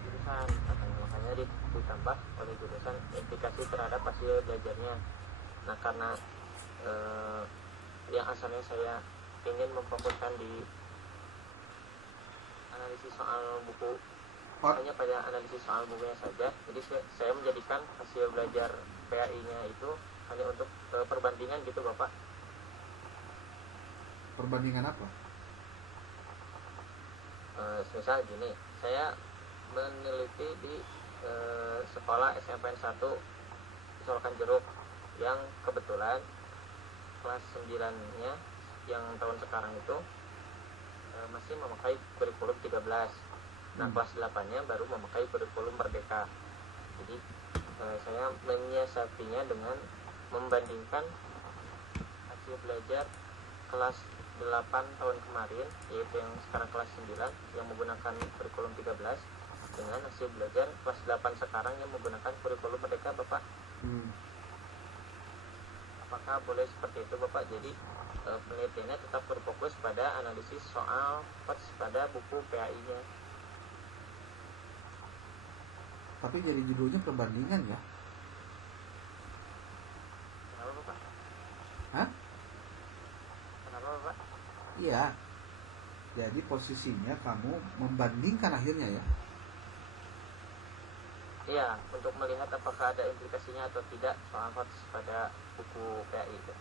jurusan, katanya makanya ditambah oleh jurusan implikasi terhadap hasil belajarnya. Nah karena yang asalnya saya ingin memfokuskan di analisis soal buku, hanya pada analisis soal bukunya saja, jadi saya menjadikan hasil belajar PAI-nya itu hanya untuk perbandingan gitu Bapak. Perbandingan apa? Misal gini, saya meneliti di sekolah SMPN 1 Solokan Jeruk yang kebetulan kelas 9-nya yang tahun sekarang itu masih memakai kurikulum 13. Nah, kelas 8-nya baru memakai kurikulum Merdeka. Jadi saya menyiasatinya dengan membandingkan hasil belajar kelas 8 tahun kemarin, yaitu yang sekarang kelas 9 yang menggunakan kurikulum 13, dengan hasil belajar kelas 8 sekarang yang menggunakan kurikulum Merdeka, Bapak. Apakah boleh seperti itu, Bapak? Jadi penelitiannya tetap berfokus pada analisis soal pada buku PAI-nya. Tapi jadi judulnya perbandingan ya? Kenapa, Bapak? Hah? Kenapa, Bapak? Iya. Jadi posisinya kamu membandingkan akhirnya ya? Iya, untuk melihat apakah ada implikasinya atau tidak soal pada buku PAI itu.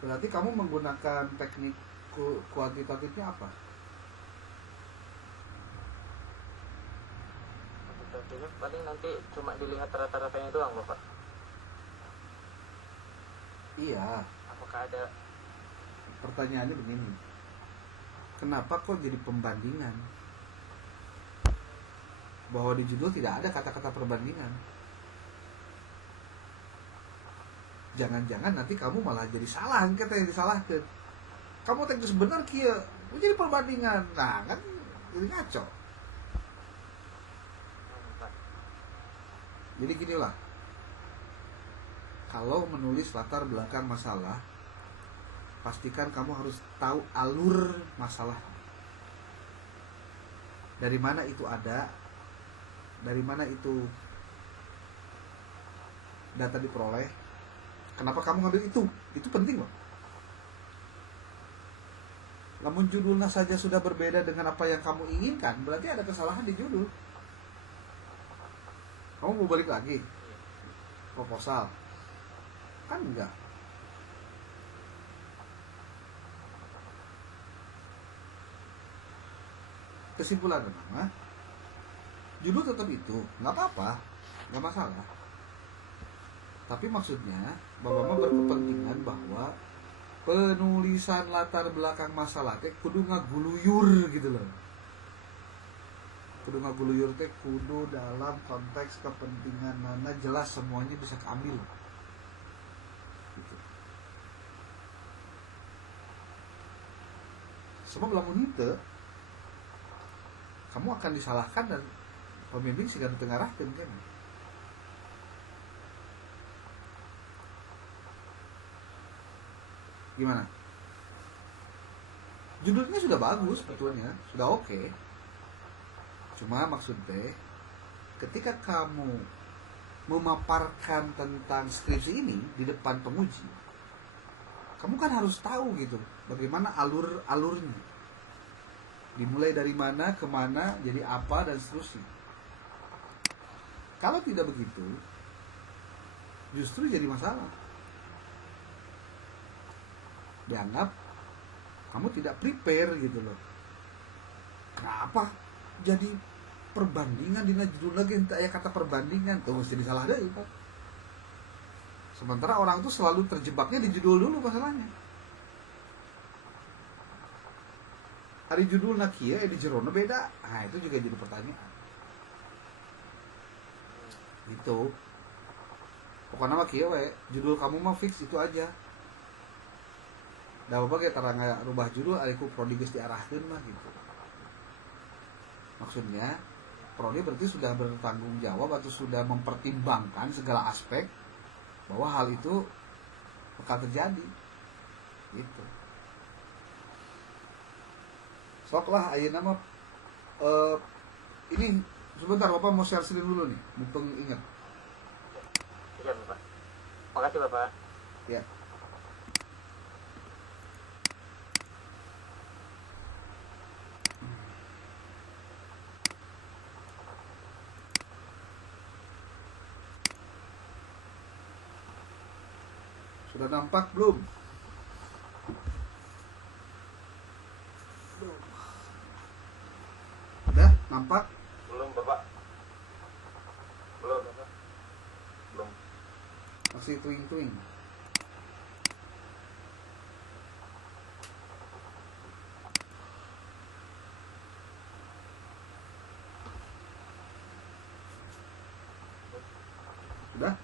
Berarti kamu menggunakan teknik kuantitatifnya apa? Kuantitatifnya paling nanti cuma dilihat rata-ratanya doang, Bapak. Iya. Apakah ada? Pertanyaannya begini. Kenapa kok jadi pembandingan? Bahwa di judul tidak ada kata-kata perbandingan. Jangan-jangan nanti kamu malah jadi salah, katanya disalahkan. Kamu teknis benar kia, jadi perbandingan. Nah, kan jadi ngaco. Jadi ginilah. Kalau menulis latar belakang masalah, pastikan kamu harus tahu alur masalah. Dari mana itu ada, dari mana itu data diperoleh, kenapa kamu ngambil itu penting loh. Namun judulnya saja sudah berbeda dengan apa yang kamu inginkan, berarti ada kesalahan di judul. Kamu mau balik lagi proposal? Kan enggak. Kesimpulan pertama, judul tetap itu, nggak apa-apa, nggak masalah. Tapi maksudnya, Bapak berkepentingan bahwa penulisan latar belakang masalah teh kudu ngaguluyur gitu loh. Kudu ngaguluyur teh kudu dalam konteks kepentingan mana jelas semuanya bisa keambil. Gitu. Sebab lamun henteu kamu akan disalahkan dan pembimbing sih gak ditengarahin kan. Gimana? Judulnya sudah bagus betulnya, sudah oke. Cuma maksudnya ketika kamu memaparkan tentang skripsi ini di depan penguji, kamu kan harus tahu gitu bagaimana alurnya. Dimulai dari mana, kemana, jadi apa, dan seterusnya. Kalau tidak begitu, justru jadi masalah. Dianggap kamu tidak prepare gitu loh. Kenapa jadi perbandingan di judul lagi, entah ya kata perbandingan, tuh mesti disalah deh. Sementara orang tuh selalu terjebaknya di judul dulu masalahnya. Hari judul nakia di jerono beda. Nah, itu juga jadi pertanyaan. Itu. Pokoknya mah kieu we, judul kamu mah fix itu aja. Da apa ge tarangga rubah judul ariku prodi geus diarahkeun mah gitu. Maksudnya, prodi berarti sudah bertanggung jawab atau sudah mempertimbangkan segala aspek bahwa hal itu bakal terjadi. Gitu. Soklah ayeuna mah ini sebentar Bapak mau share screen dulu nih, mumpung ingat. Iya, Bapak. Makasih, Bapak. Ya. Sudah nampak belum? Udah nampak? Belum, Bapak. Belum, Bapak. Belum. Masih twing-twing. Udah?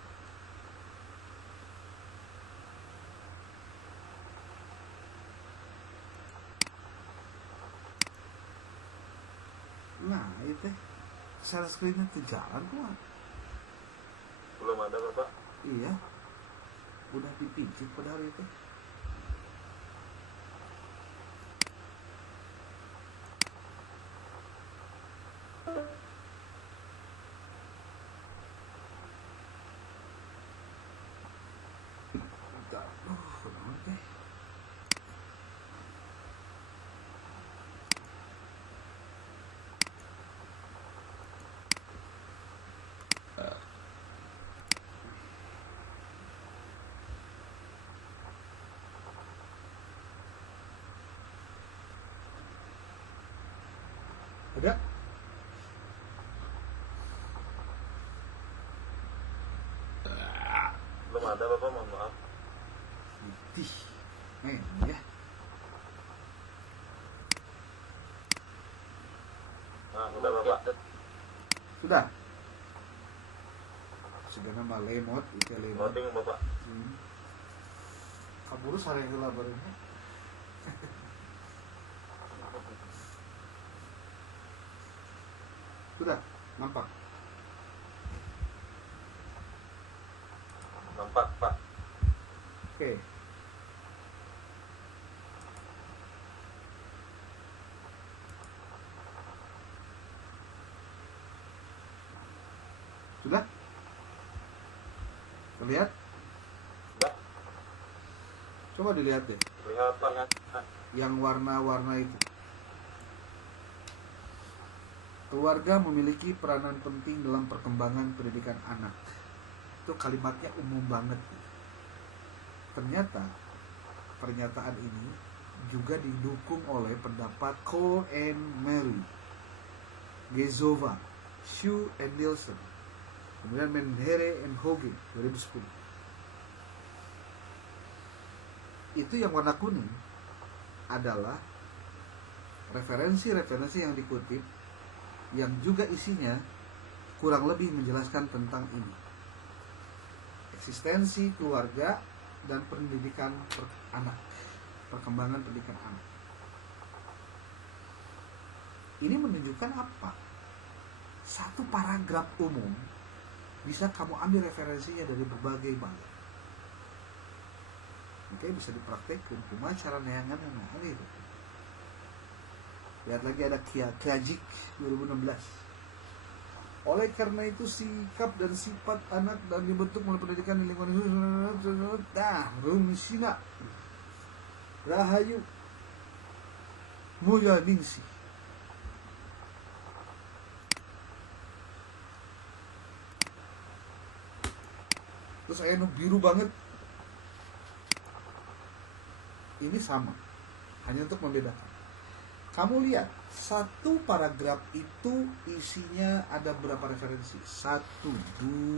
Nah, itu share screen-nya tuh jalan kok. Belum ada Bapak. Iya. Udah dipijit padahal itu. Bentar. Kenapa teh? Ada? Belum ada Bapak, mohon maaf. Ih, ya. Nah, udah Bapak. Sudah. Segala mah lemot, itu lemot. Loading Bapak. Kaburu sareng heula barunya. Sudah, nampak. Nampak Pak. Oke. Sudah? Terlihat? Udah. Coba dilihat deh. Lihat Pak. Yang warna-warna itu. Keluarga memiliki peranan penting dalam perkembangan pendidikan anak. Itu kalimatnya umum banget. Ternyata pernyataan ini juga didukung oleh pendapat Cole and Mary, Gezova, Shu and Nielsen, kemudian Menhere and Hoge 2010. Itu yang warna kuning adalah referensi-referensi yang dikutip yang juga isinya kurang lebih menjelaskan tentang ini. Eksistensi keluarga dan pendidikan anak, perkembangan pendidikan anak. Ini menunjukkan apa? Satu paragraf umum bisa kamu ambil referensinya dari berbagai bank. Oke, bisa dipraktekkan cuma cara neangan gitu. Lihat lagi ada Kiajik 2016. Oleh karena itu sikap dan sifat anak dan dibentuk melalui pendidikan di lingkungan Rumsina Rahayu Mulyaningsi. Terus saya biru banget. Ini sama, hanya untuk membedakan. Kamu lihat, satu paragraf itu isinya ada berapa referensi? 1,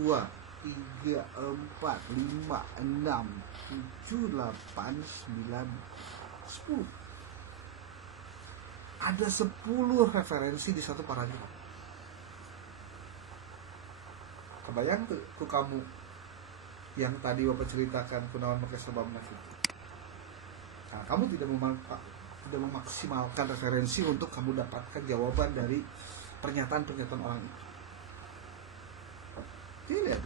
2, 3, 4, 5, 6, 7, 8, 9, 10. Ada 10 referensi di satu paragraf. Kebayang tuh kamu yang tadi Bapak ceritakan kunaon pakai sebab itu. Nah, kamu tidak memaksimalkan referensi untuk kamu dapatkan jawaban dari pernyataan-pernyataan orang itu. Tidak.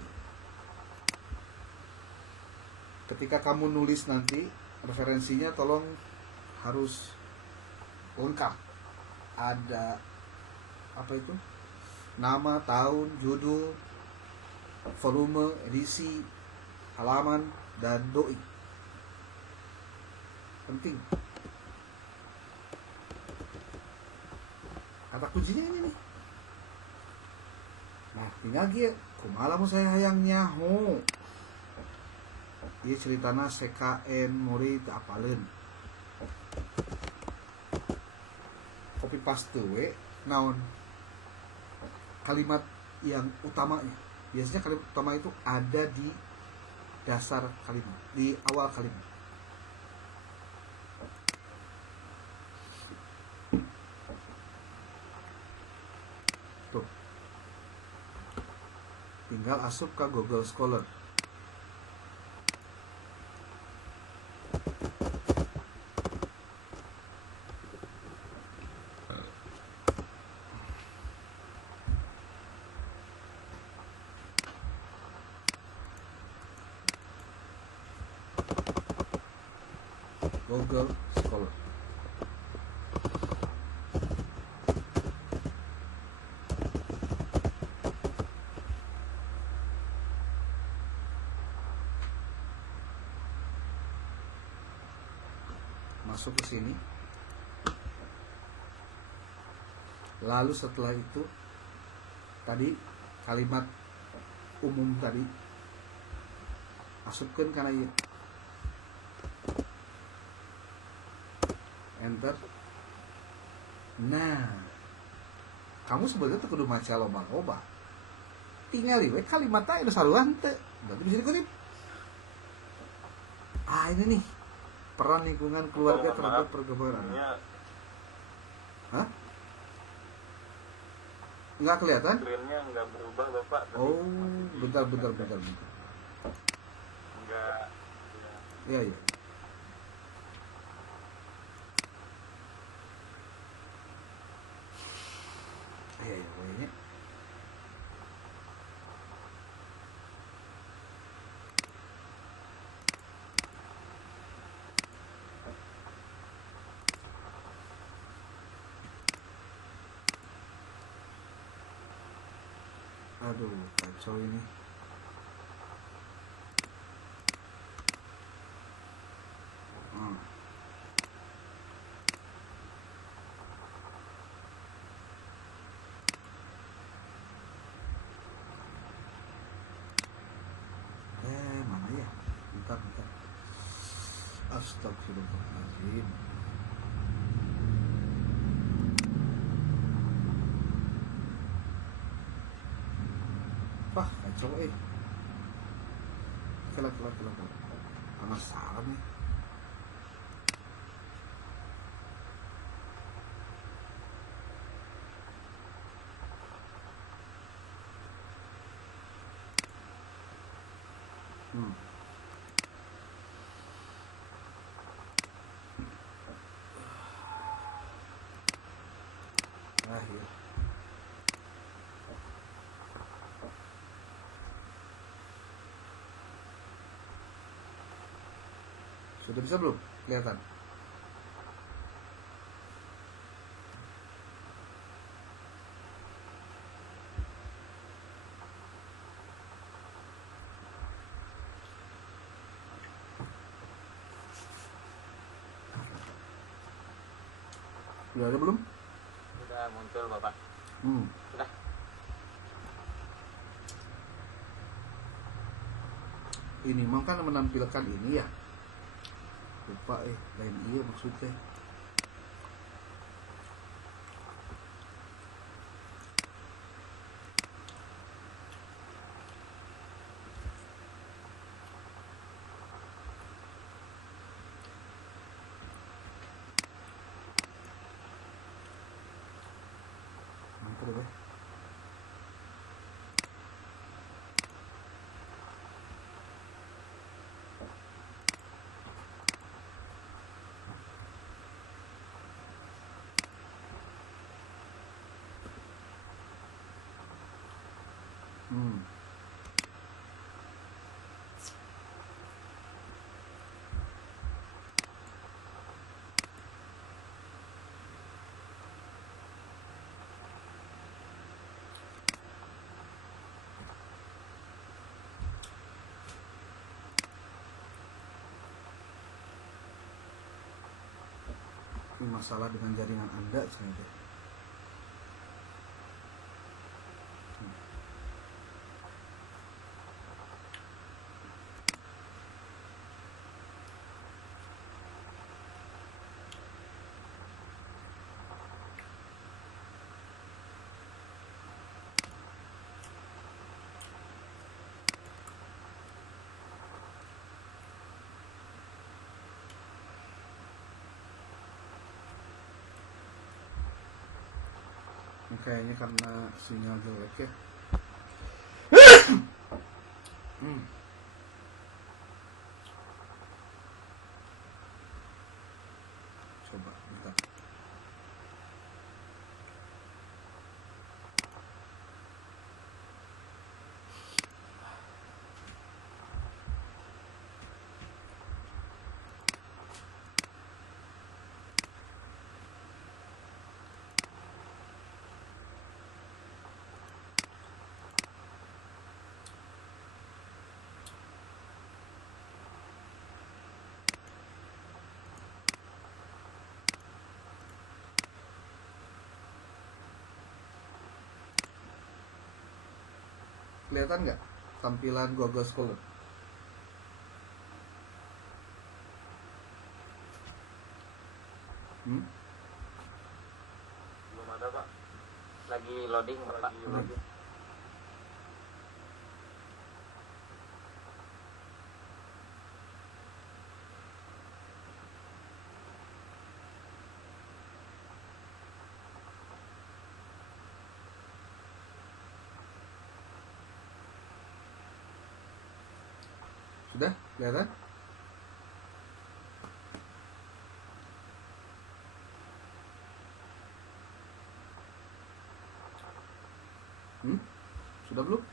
Ketika kamu nulis nanti referensinya tolong harus lengkap. Ada apa itu? Nama, tahun, judul, volume, edisi, halaman, dan doi. Penting. Kata kuncinya ini nih. Nah, tinggal dia kumaha lamun saya hayang nyaho. Ieu ceritana CKN Mori teu apaleun. Copy paste we naon kalimat yang utamanya. Biasanya kalimat utama itu ada di dasar kalimat, di awal kalimat. Tuh. tinggal asup ke Google Scholar. Google Scholar. Masuk ke sini. Lalu setelah itu tadi kalimat umum tadi masukkan karena ieu. Enter. Nah, kamu sebenarnya tuh kudu maca loba-loba. Tinggal we kalimat teh anu saruhan teh. Berarti bisa dikutip. Ini nih. Peran lingkungan keluarga terhadap perkembangan anak. Hah? Enggak kelihatan? Screen-nya enggak berubah, Bapak. Tadi Oh, masih bentar. enggak ya. Iya. Iya, kayaknya. Aduh, kacau ini. Mana ya? Bentar. Astagfirullahaladzim. Wah, kacau Kelar. Panas salah nih. Akhir. Sudah bisa belum? Kelihatan. Sudah ada belum? Sudah muncul, Bapak. Sudah. Ini memang kan menampilkan ini ya. Lupa lain iya maksudnya. Mantap deh. Ini masalah dengan jaringan Anda saya. Kayaknya karena sinyal jelek ya. Hmm. Coba bentar. Kelihatan nggak tampilan Google Scholar? Belum ada Pak. Lagi loading Pak. Lagi lagi. Sudah kelihatan? Sudah belum?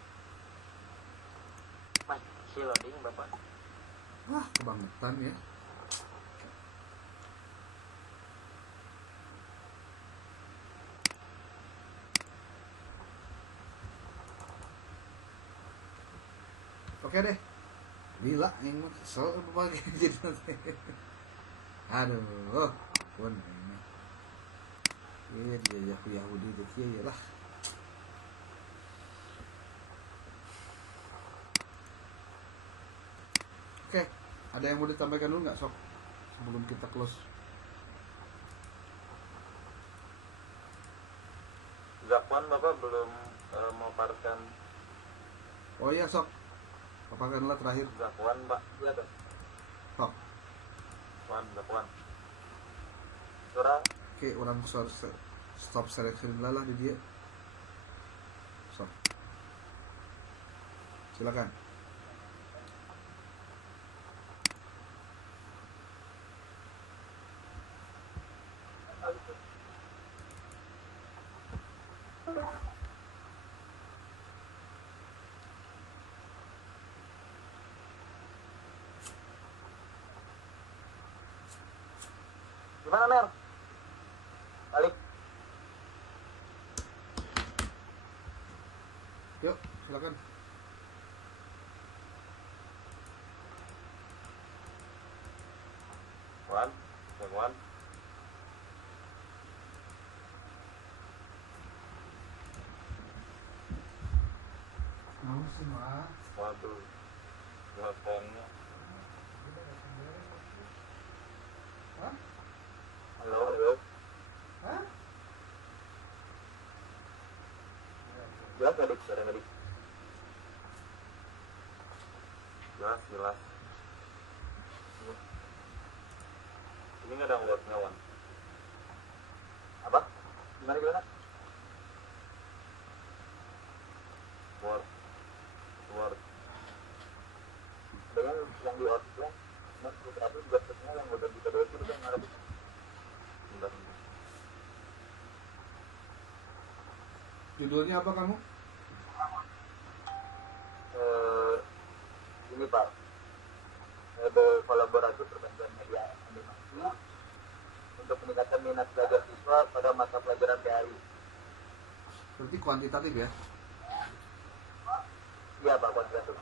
Masih loading Bapak. Wah, kebangetan ya. Oke deh. Gila, yang kesel pagi jadi nanti. Aduh, pun ini. Iya dia Yahudi itu ya lah. Oke, ada yang mau ditambahkan dulu nggak Sok? Sebelum kita close. Zakwan Bapak belum memaparkan Oh iya Sok, paparkanlah terakhir. Zakwan Pak. Iya kan? Sok. Zakwan. Surah Oke, orang stop selection lah di dia. Sok. Silakan. Gimana Mer? Balik. Yuk, silakan. Zakwan. Mau sih mah. Waduh. Zakwannya. Hah? Halo. Hah? Jelas nggak dik? Suara nggak dik? Jelas. Ini nggak ada wordnya Wan. Apa? Gimana? Word. Dengan yang di output Mas beberapa juga semua yang udah bisa download itu kan ada. Bentar. Judulnya apa kamu? Ini Pak, berkolaborasi perbankan media animasi untuk meningkatkan minat belajar siswa pada mata pelajaran PAI. Berarti kuantitatif ya? Iya Pak, kuantitatif.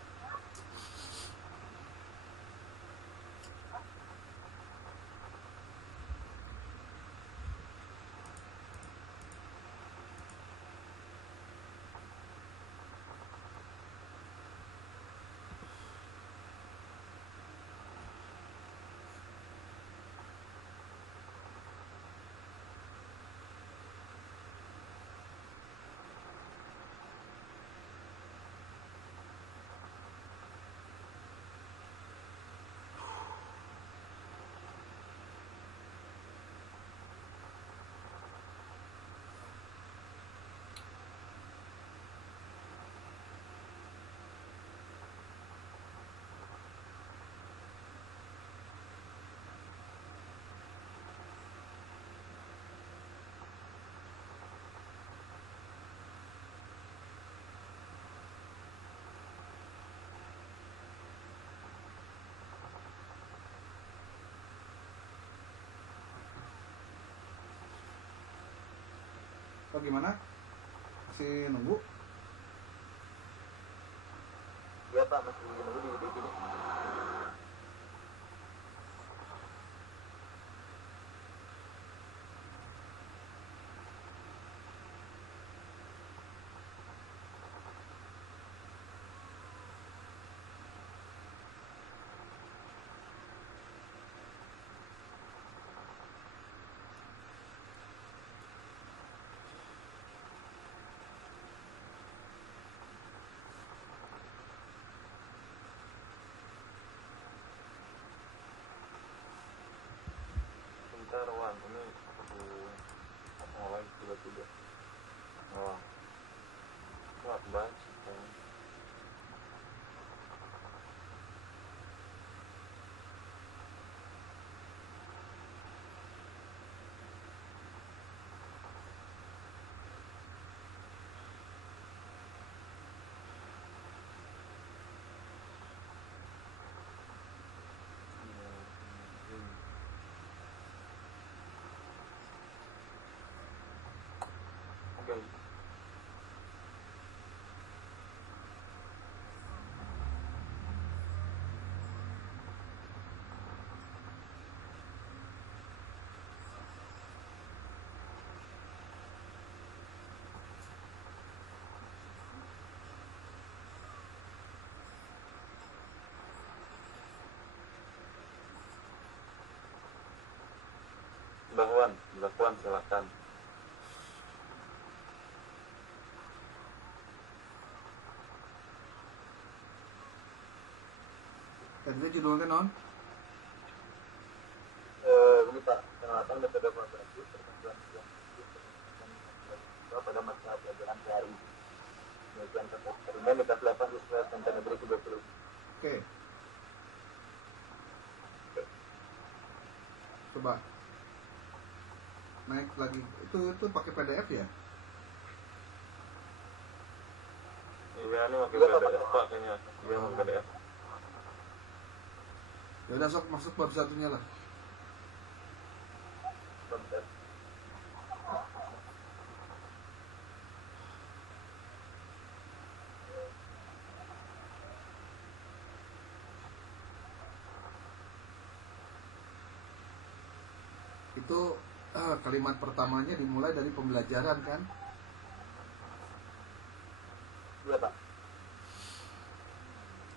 Atau gimana? Masih nunggu? Iya Pak, masih nunggu di sini. Bentar Wan, ini aku mulai tiba-tiba. Oh, kuat banget. Oke. Mbak Wan silakan. Tadi judulnya non? Ini Pak, penerapan metode kolaborasi pertemuan pada masa pelajaran sehari. Kemudian eksperimen di kelas 8 siswa SMK Negeri 20. Oke. Coba naik lagi. Itu pakai PDF ya? Iya, ini pakai PDF Pak kayaknya. Iya, pakai PDF. Ya udah sok masuk bab satunya lah. Itu kalimat pertamanya dimulai dari pembelajaran kan? Iya Pak.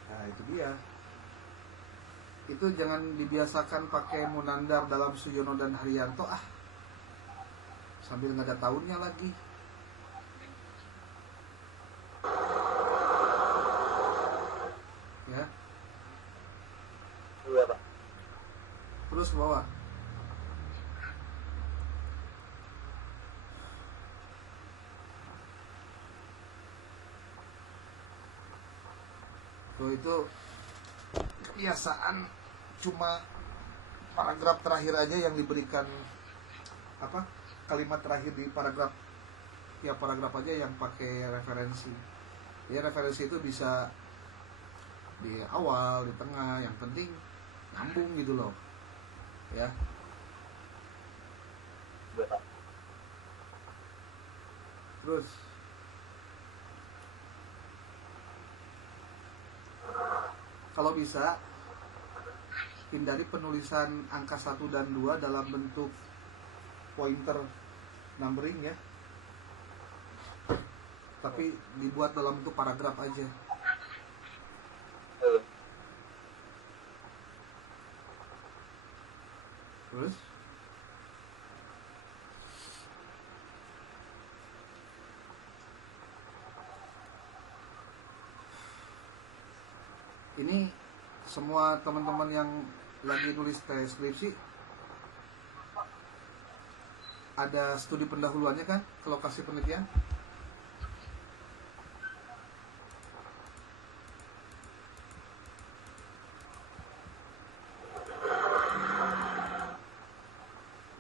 Nah itu dia. Itu jangan dibiasakan pakai munandar dalam Suyono dan Haryanto sambil nggak ada tahunnya lagi ya. Iya Pak. Terus bawah. Tuh itu kebiasaan cuma paragraf terakhir aja yang diberikan kalimat terakhir di paragraf, ya paragraf aja yang pakai referensi. Ya referensi itu bisa di awal, di tengah, yang penting nyambung gitu loh ya. Terus kalau bisa hindari penulisan angka 1 dan 2 dalam bentuk pointer numbering ya, tapi dibuat dalam bentuk paragraf aja. Terus ini semua teman-teman yang lagi nulis tes skripsi ada studi pendahuluannya kan ke lokasi penelitian?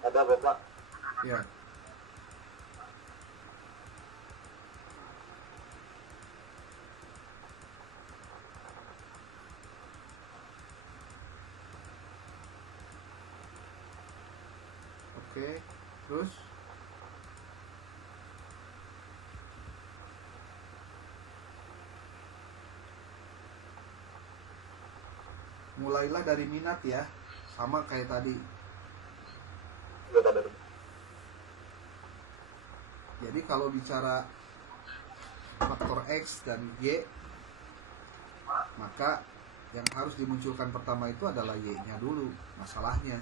Ada Bapak. Ya. Oke, terus mulailah dari minat ya, sama kayak tadi. Iya, Pak. Jadi kalau bicara faktor X dan Y, maka yang harus dimunculkan pertama itu adalah Y-nya dulu, masalahnya.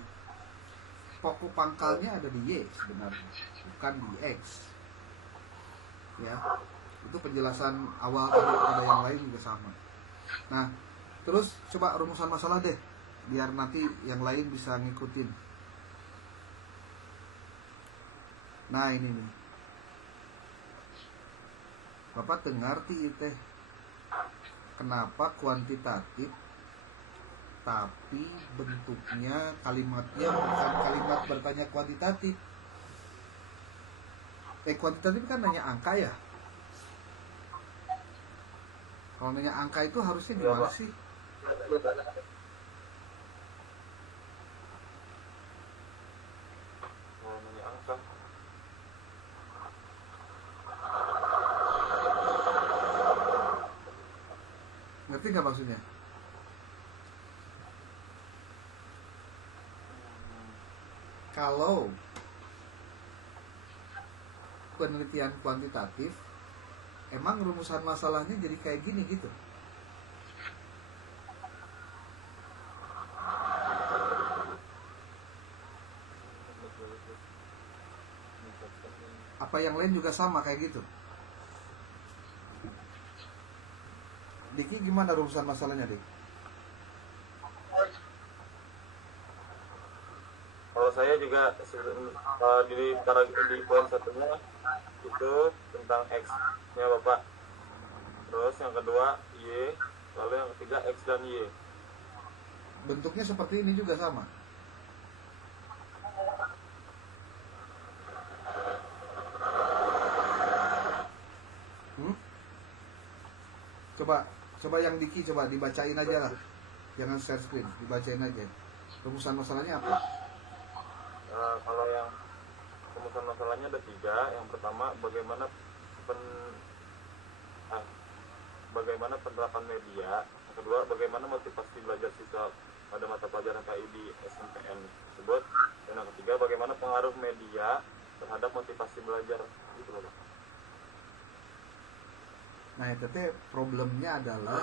Pokok pangkalnya ada di Y sebenarnya, bukan di X. Ya, itu penjelasan awal tadi, pada yang lain juga sama. Nah, terus coba rumusan masalah deh, biar nanti yang lain bisa ngikutin. Nah ini nih, Bapak ngerti teh, kenapa kuantitatif tapi bentuknya kalimatnya bukan kalimat bertanya kuantitatif. Kuantitatif kan nanya angka ya. Kalau nanya angka itu harusnya gimana sih? Mau nanya angka. Ngerti nggak maksudnya? Kalau penelitian kuantitatif, emang rumusan masalahnya jadi kayak gini gitu. Apa yang lain juga sama kayak gitu? Diki gimana rumusan masalahnya, Dik? Kalau saya juga di poin satunya itu tentang X-nya Bapak. Terus yang kedua Y, lalu yang ketiga X dan Y. Bentuknya seperti ini juga sama. Coba yang Diki coba dibacain aja lah. Jangan share screen, dibacain aja. Rumusan masalahnya apa? Kalau yang rumusan masalahnya ada 3. Yang pertama, bagaimana penerapan media. Yang kedua, bagaimana motivasi belajar siswa pada mata pelajaran KI di SNPN tersebut. Dan yang ketiga, bagaimana pengaruh media terhadap motivasi belajar. Gitu Bapak. Nah, itu problemnya adalah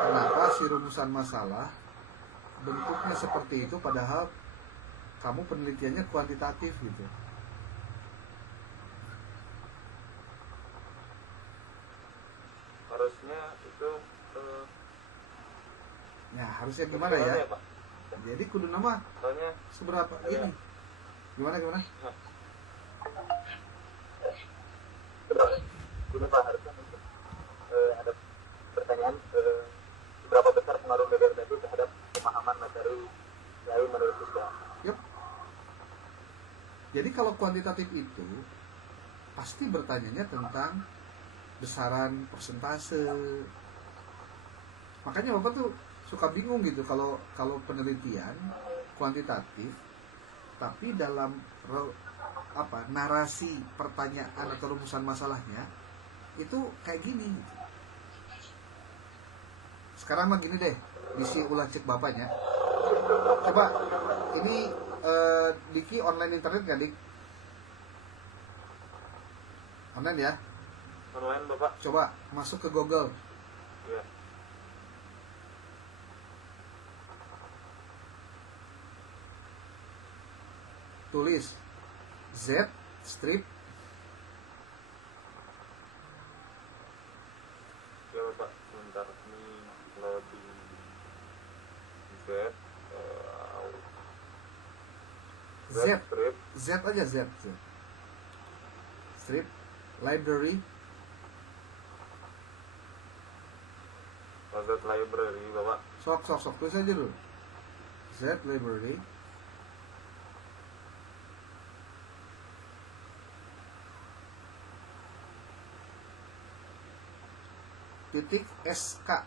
kenapa si rumusan masalah bentuknya seperti itu padahal kamu penelitiannya kuantitatif gitu. Harusnya itu harusnya gimana ya? Pak? Jadi kudu nama Soalnya seberapa ini? Gimana? Gini Pak, harusnya ada pertanyaan seberapa besar pengaruh media tadi terhadap pemahaman materi dari menurut siswa. Yup. Jadi kalau kuantitatif itu pasti bertanyanya tentang besaran persentase. Makanya Bapak tuh suka bingung gitu kalau penelitian kuantitatif tapi dalam narasi pertanyaan atau rumusan masalahnya itu kayak gini. Sekarang mah gini deh, diisi ulang cek bapaknya. Coba ini Diki online internet nggak, Dik? Online ya? online Bapak. Coba masuk ke Google. Iya. Tulis Z strip Ya Bapak, sebentar ini loading Z Z strip Z aja Z strip library Z library Bapak. sok tulis aja dulu Z library titik SK.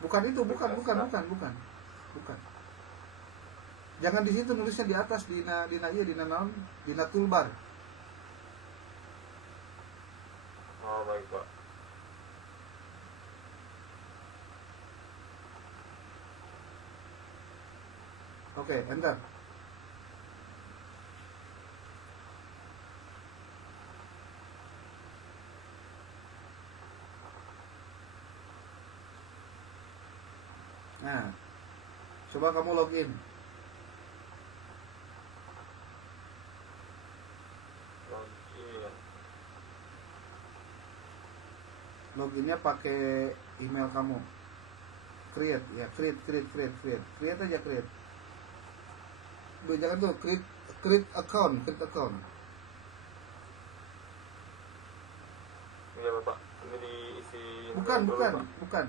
Bukan itu, bukan. Jangan di situ nulisnya di atas dina toolbar. Oh baik Pak. Oke, enter. Nah, coba kamu login. Login. Loginnya pakai email kamu. Create ya, create aja create. Jangan tuh create account. Iya Bapak, ini diisi Bukan. dulu, Pak. Oke.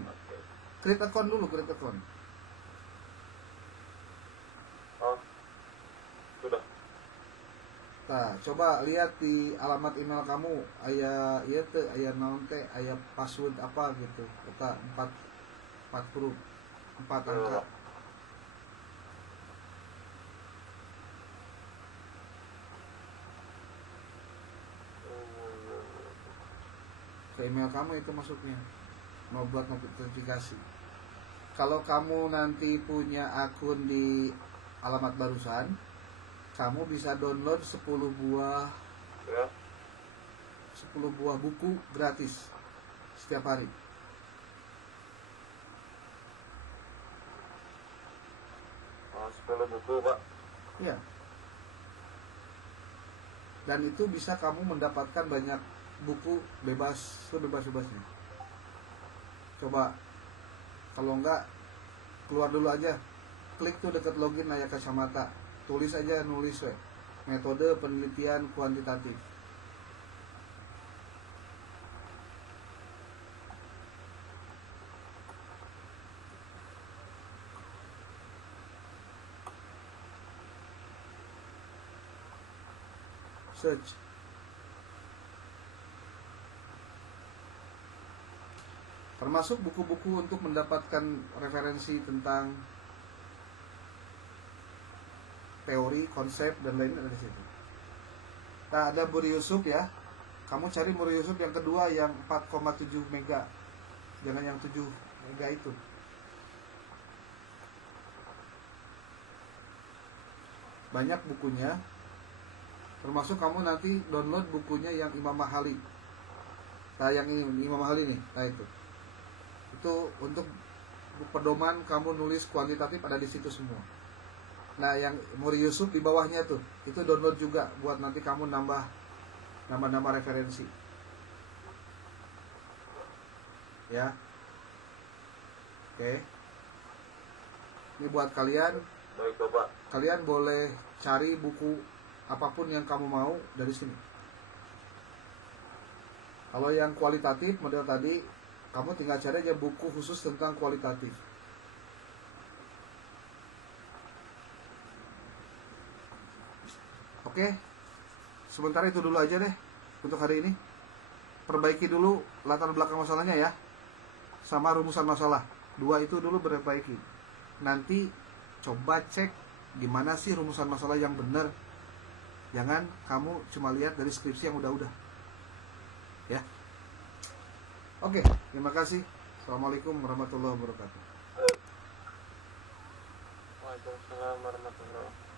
Create account dulu, create account. Oh, sudah. Nah, coba lihat di alamat email kamu, aya ieu teh, aya naon teh, aya password apa gitu. Kita 4 huruf, 4 angka. Ke email kamu itu masuknya. Mau buat notifikasi. Kalau kamu nanti punya akun di alamat barusan, kamu bisa download 10 buah Ya. 10 buah buku gratis setiap hari. Oh, 10 buku, Pak. Ya. Dan itu bisa kamu mendapatkan banyak buku bebas, sebebas-bebasnya. Coba, kalau enggak, keluar dulu aja. Klik tuh dekat login layar kacamata. Tulis aja, nulis we. Metode penelitian kuantitatif. Search. Termasuk buku-buku untuk mendapatkan referensi tentang teori, konsep, dan lain-lain dari situ. Nah, ada Muri Yusuf ya. Kamu cari Muri Yusuf yang kedua yang 4,7 mega. Jangan yang 7 mega itu. Banyak bukunya. Termasuk kamu nanti download bukunya yang Imam Mahali. Nah, yang ini Imam Mahali nih. Nah, itu untuk pedoman kamu nulis kuantitatif ada di situ semua. Nah, yang Muri Yusuf di bawahnya tuh, itu download juga buat nanti kamu nambah referensi. Ya. Oke. Ini buat kalian. Baik, Bapak. Kalian boleh cari buku apapun yang kamu mau dari sini. Kalau yang kualitatif model tadi, kamu tinggal cari aja buku khusus tentang kualitatif. Oke, sebentar itu dulu aja deh untuk hari ini. Perbaiki dulu latar belakang masalahnya ya, sama rumusan masalah. 2 itu dulu perbaiki. Nanti coba cek gimana sih rumusan masalah yang benar. Jangan kamu cuma lihat dari skripsi yang udah-udah. Ya. Oke, terima kasih. Assalamualaikum warahmatullahi wabarakatuh. Waalaikumsalam warahmatullahi wabarakatuh.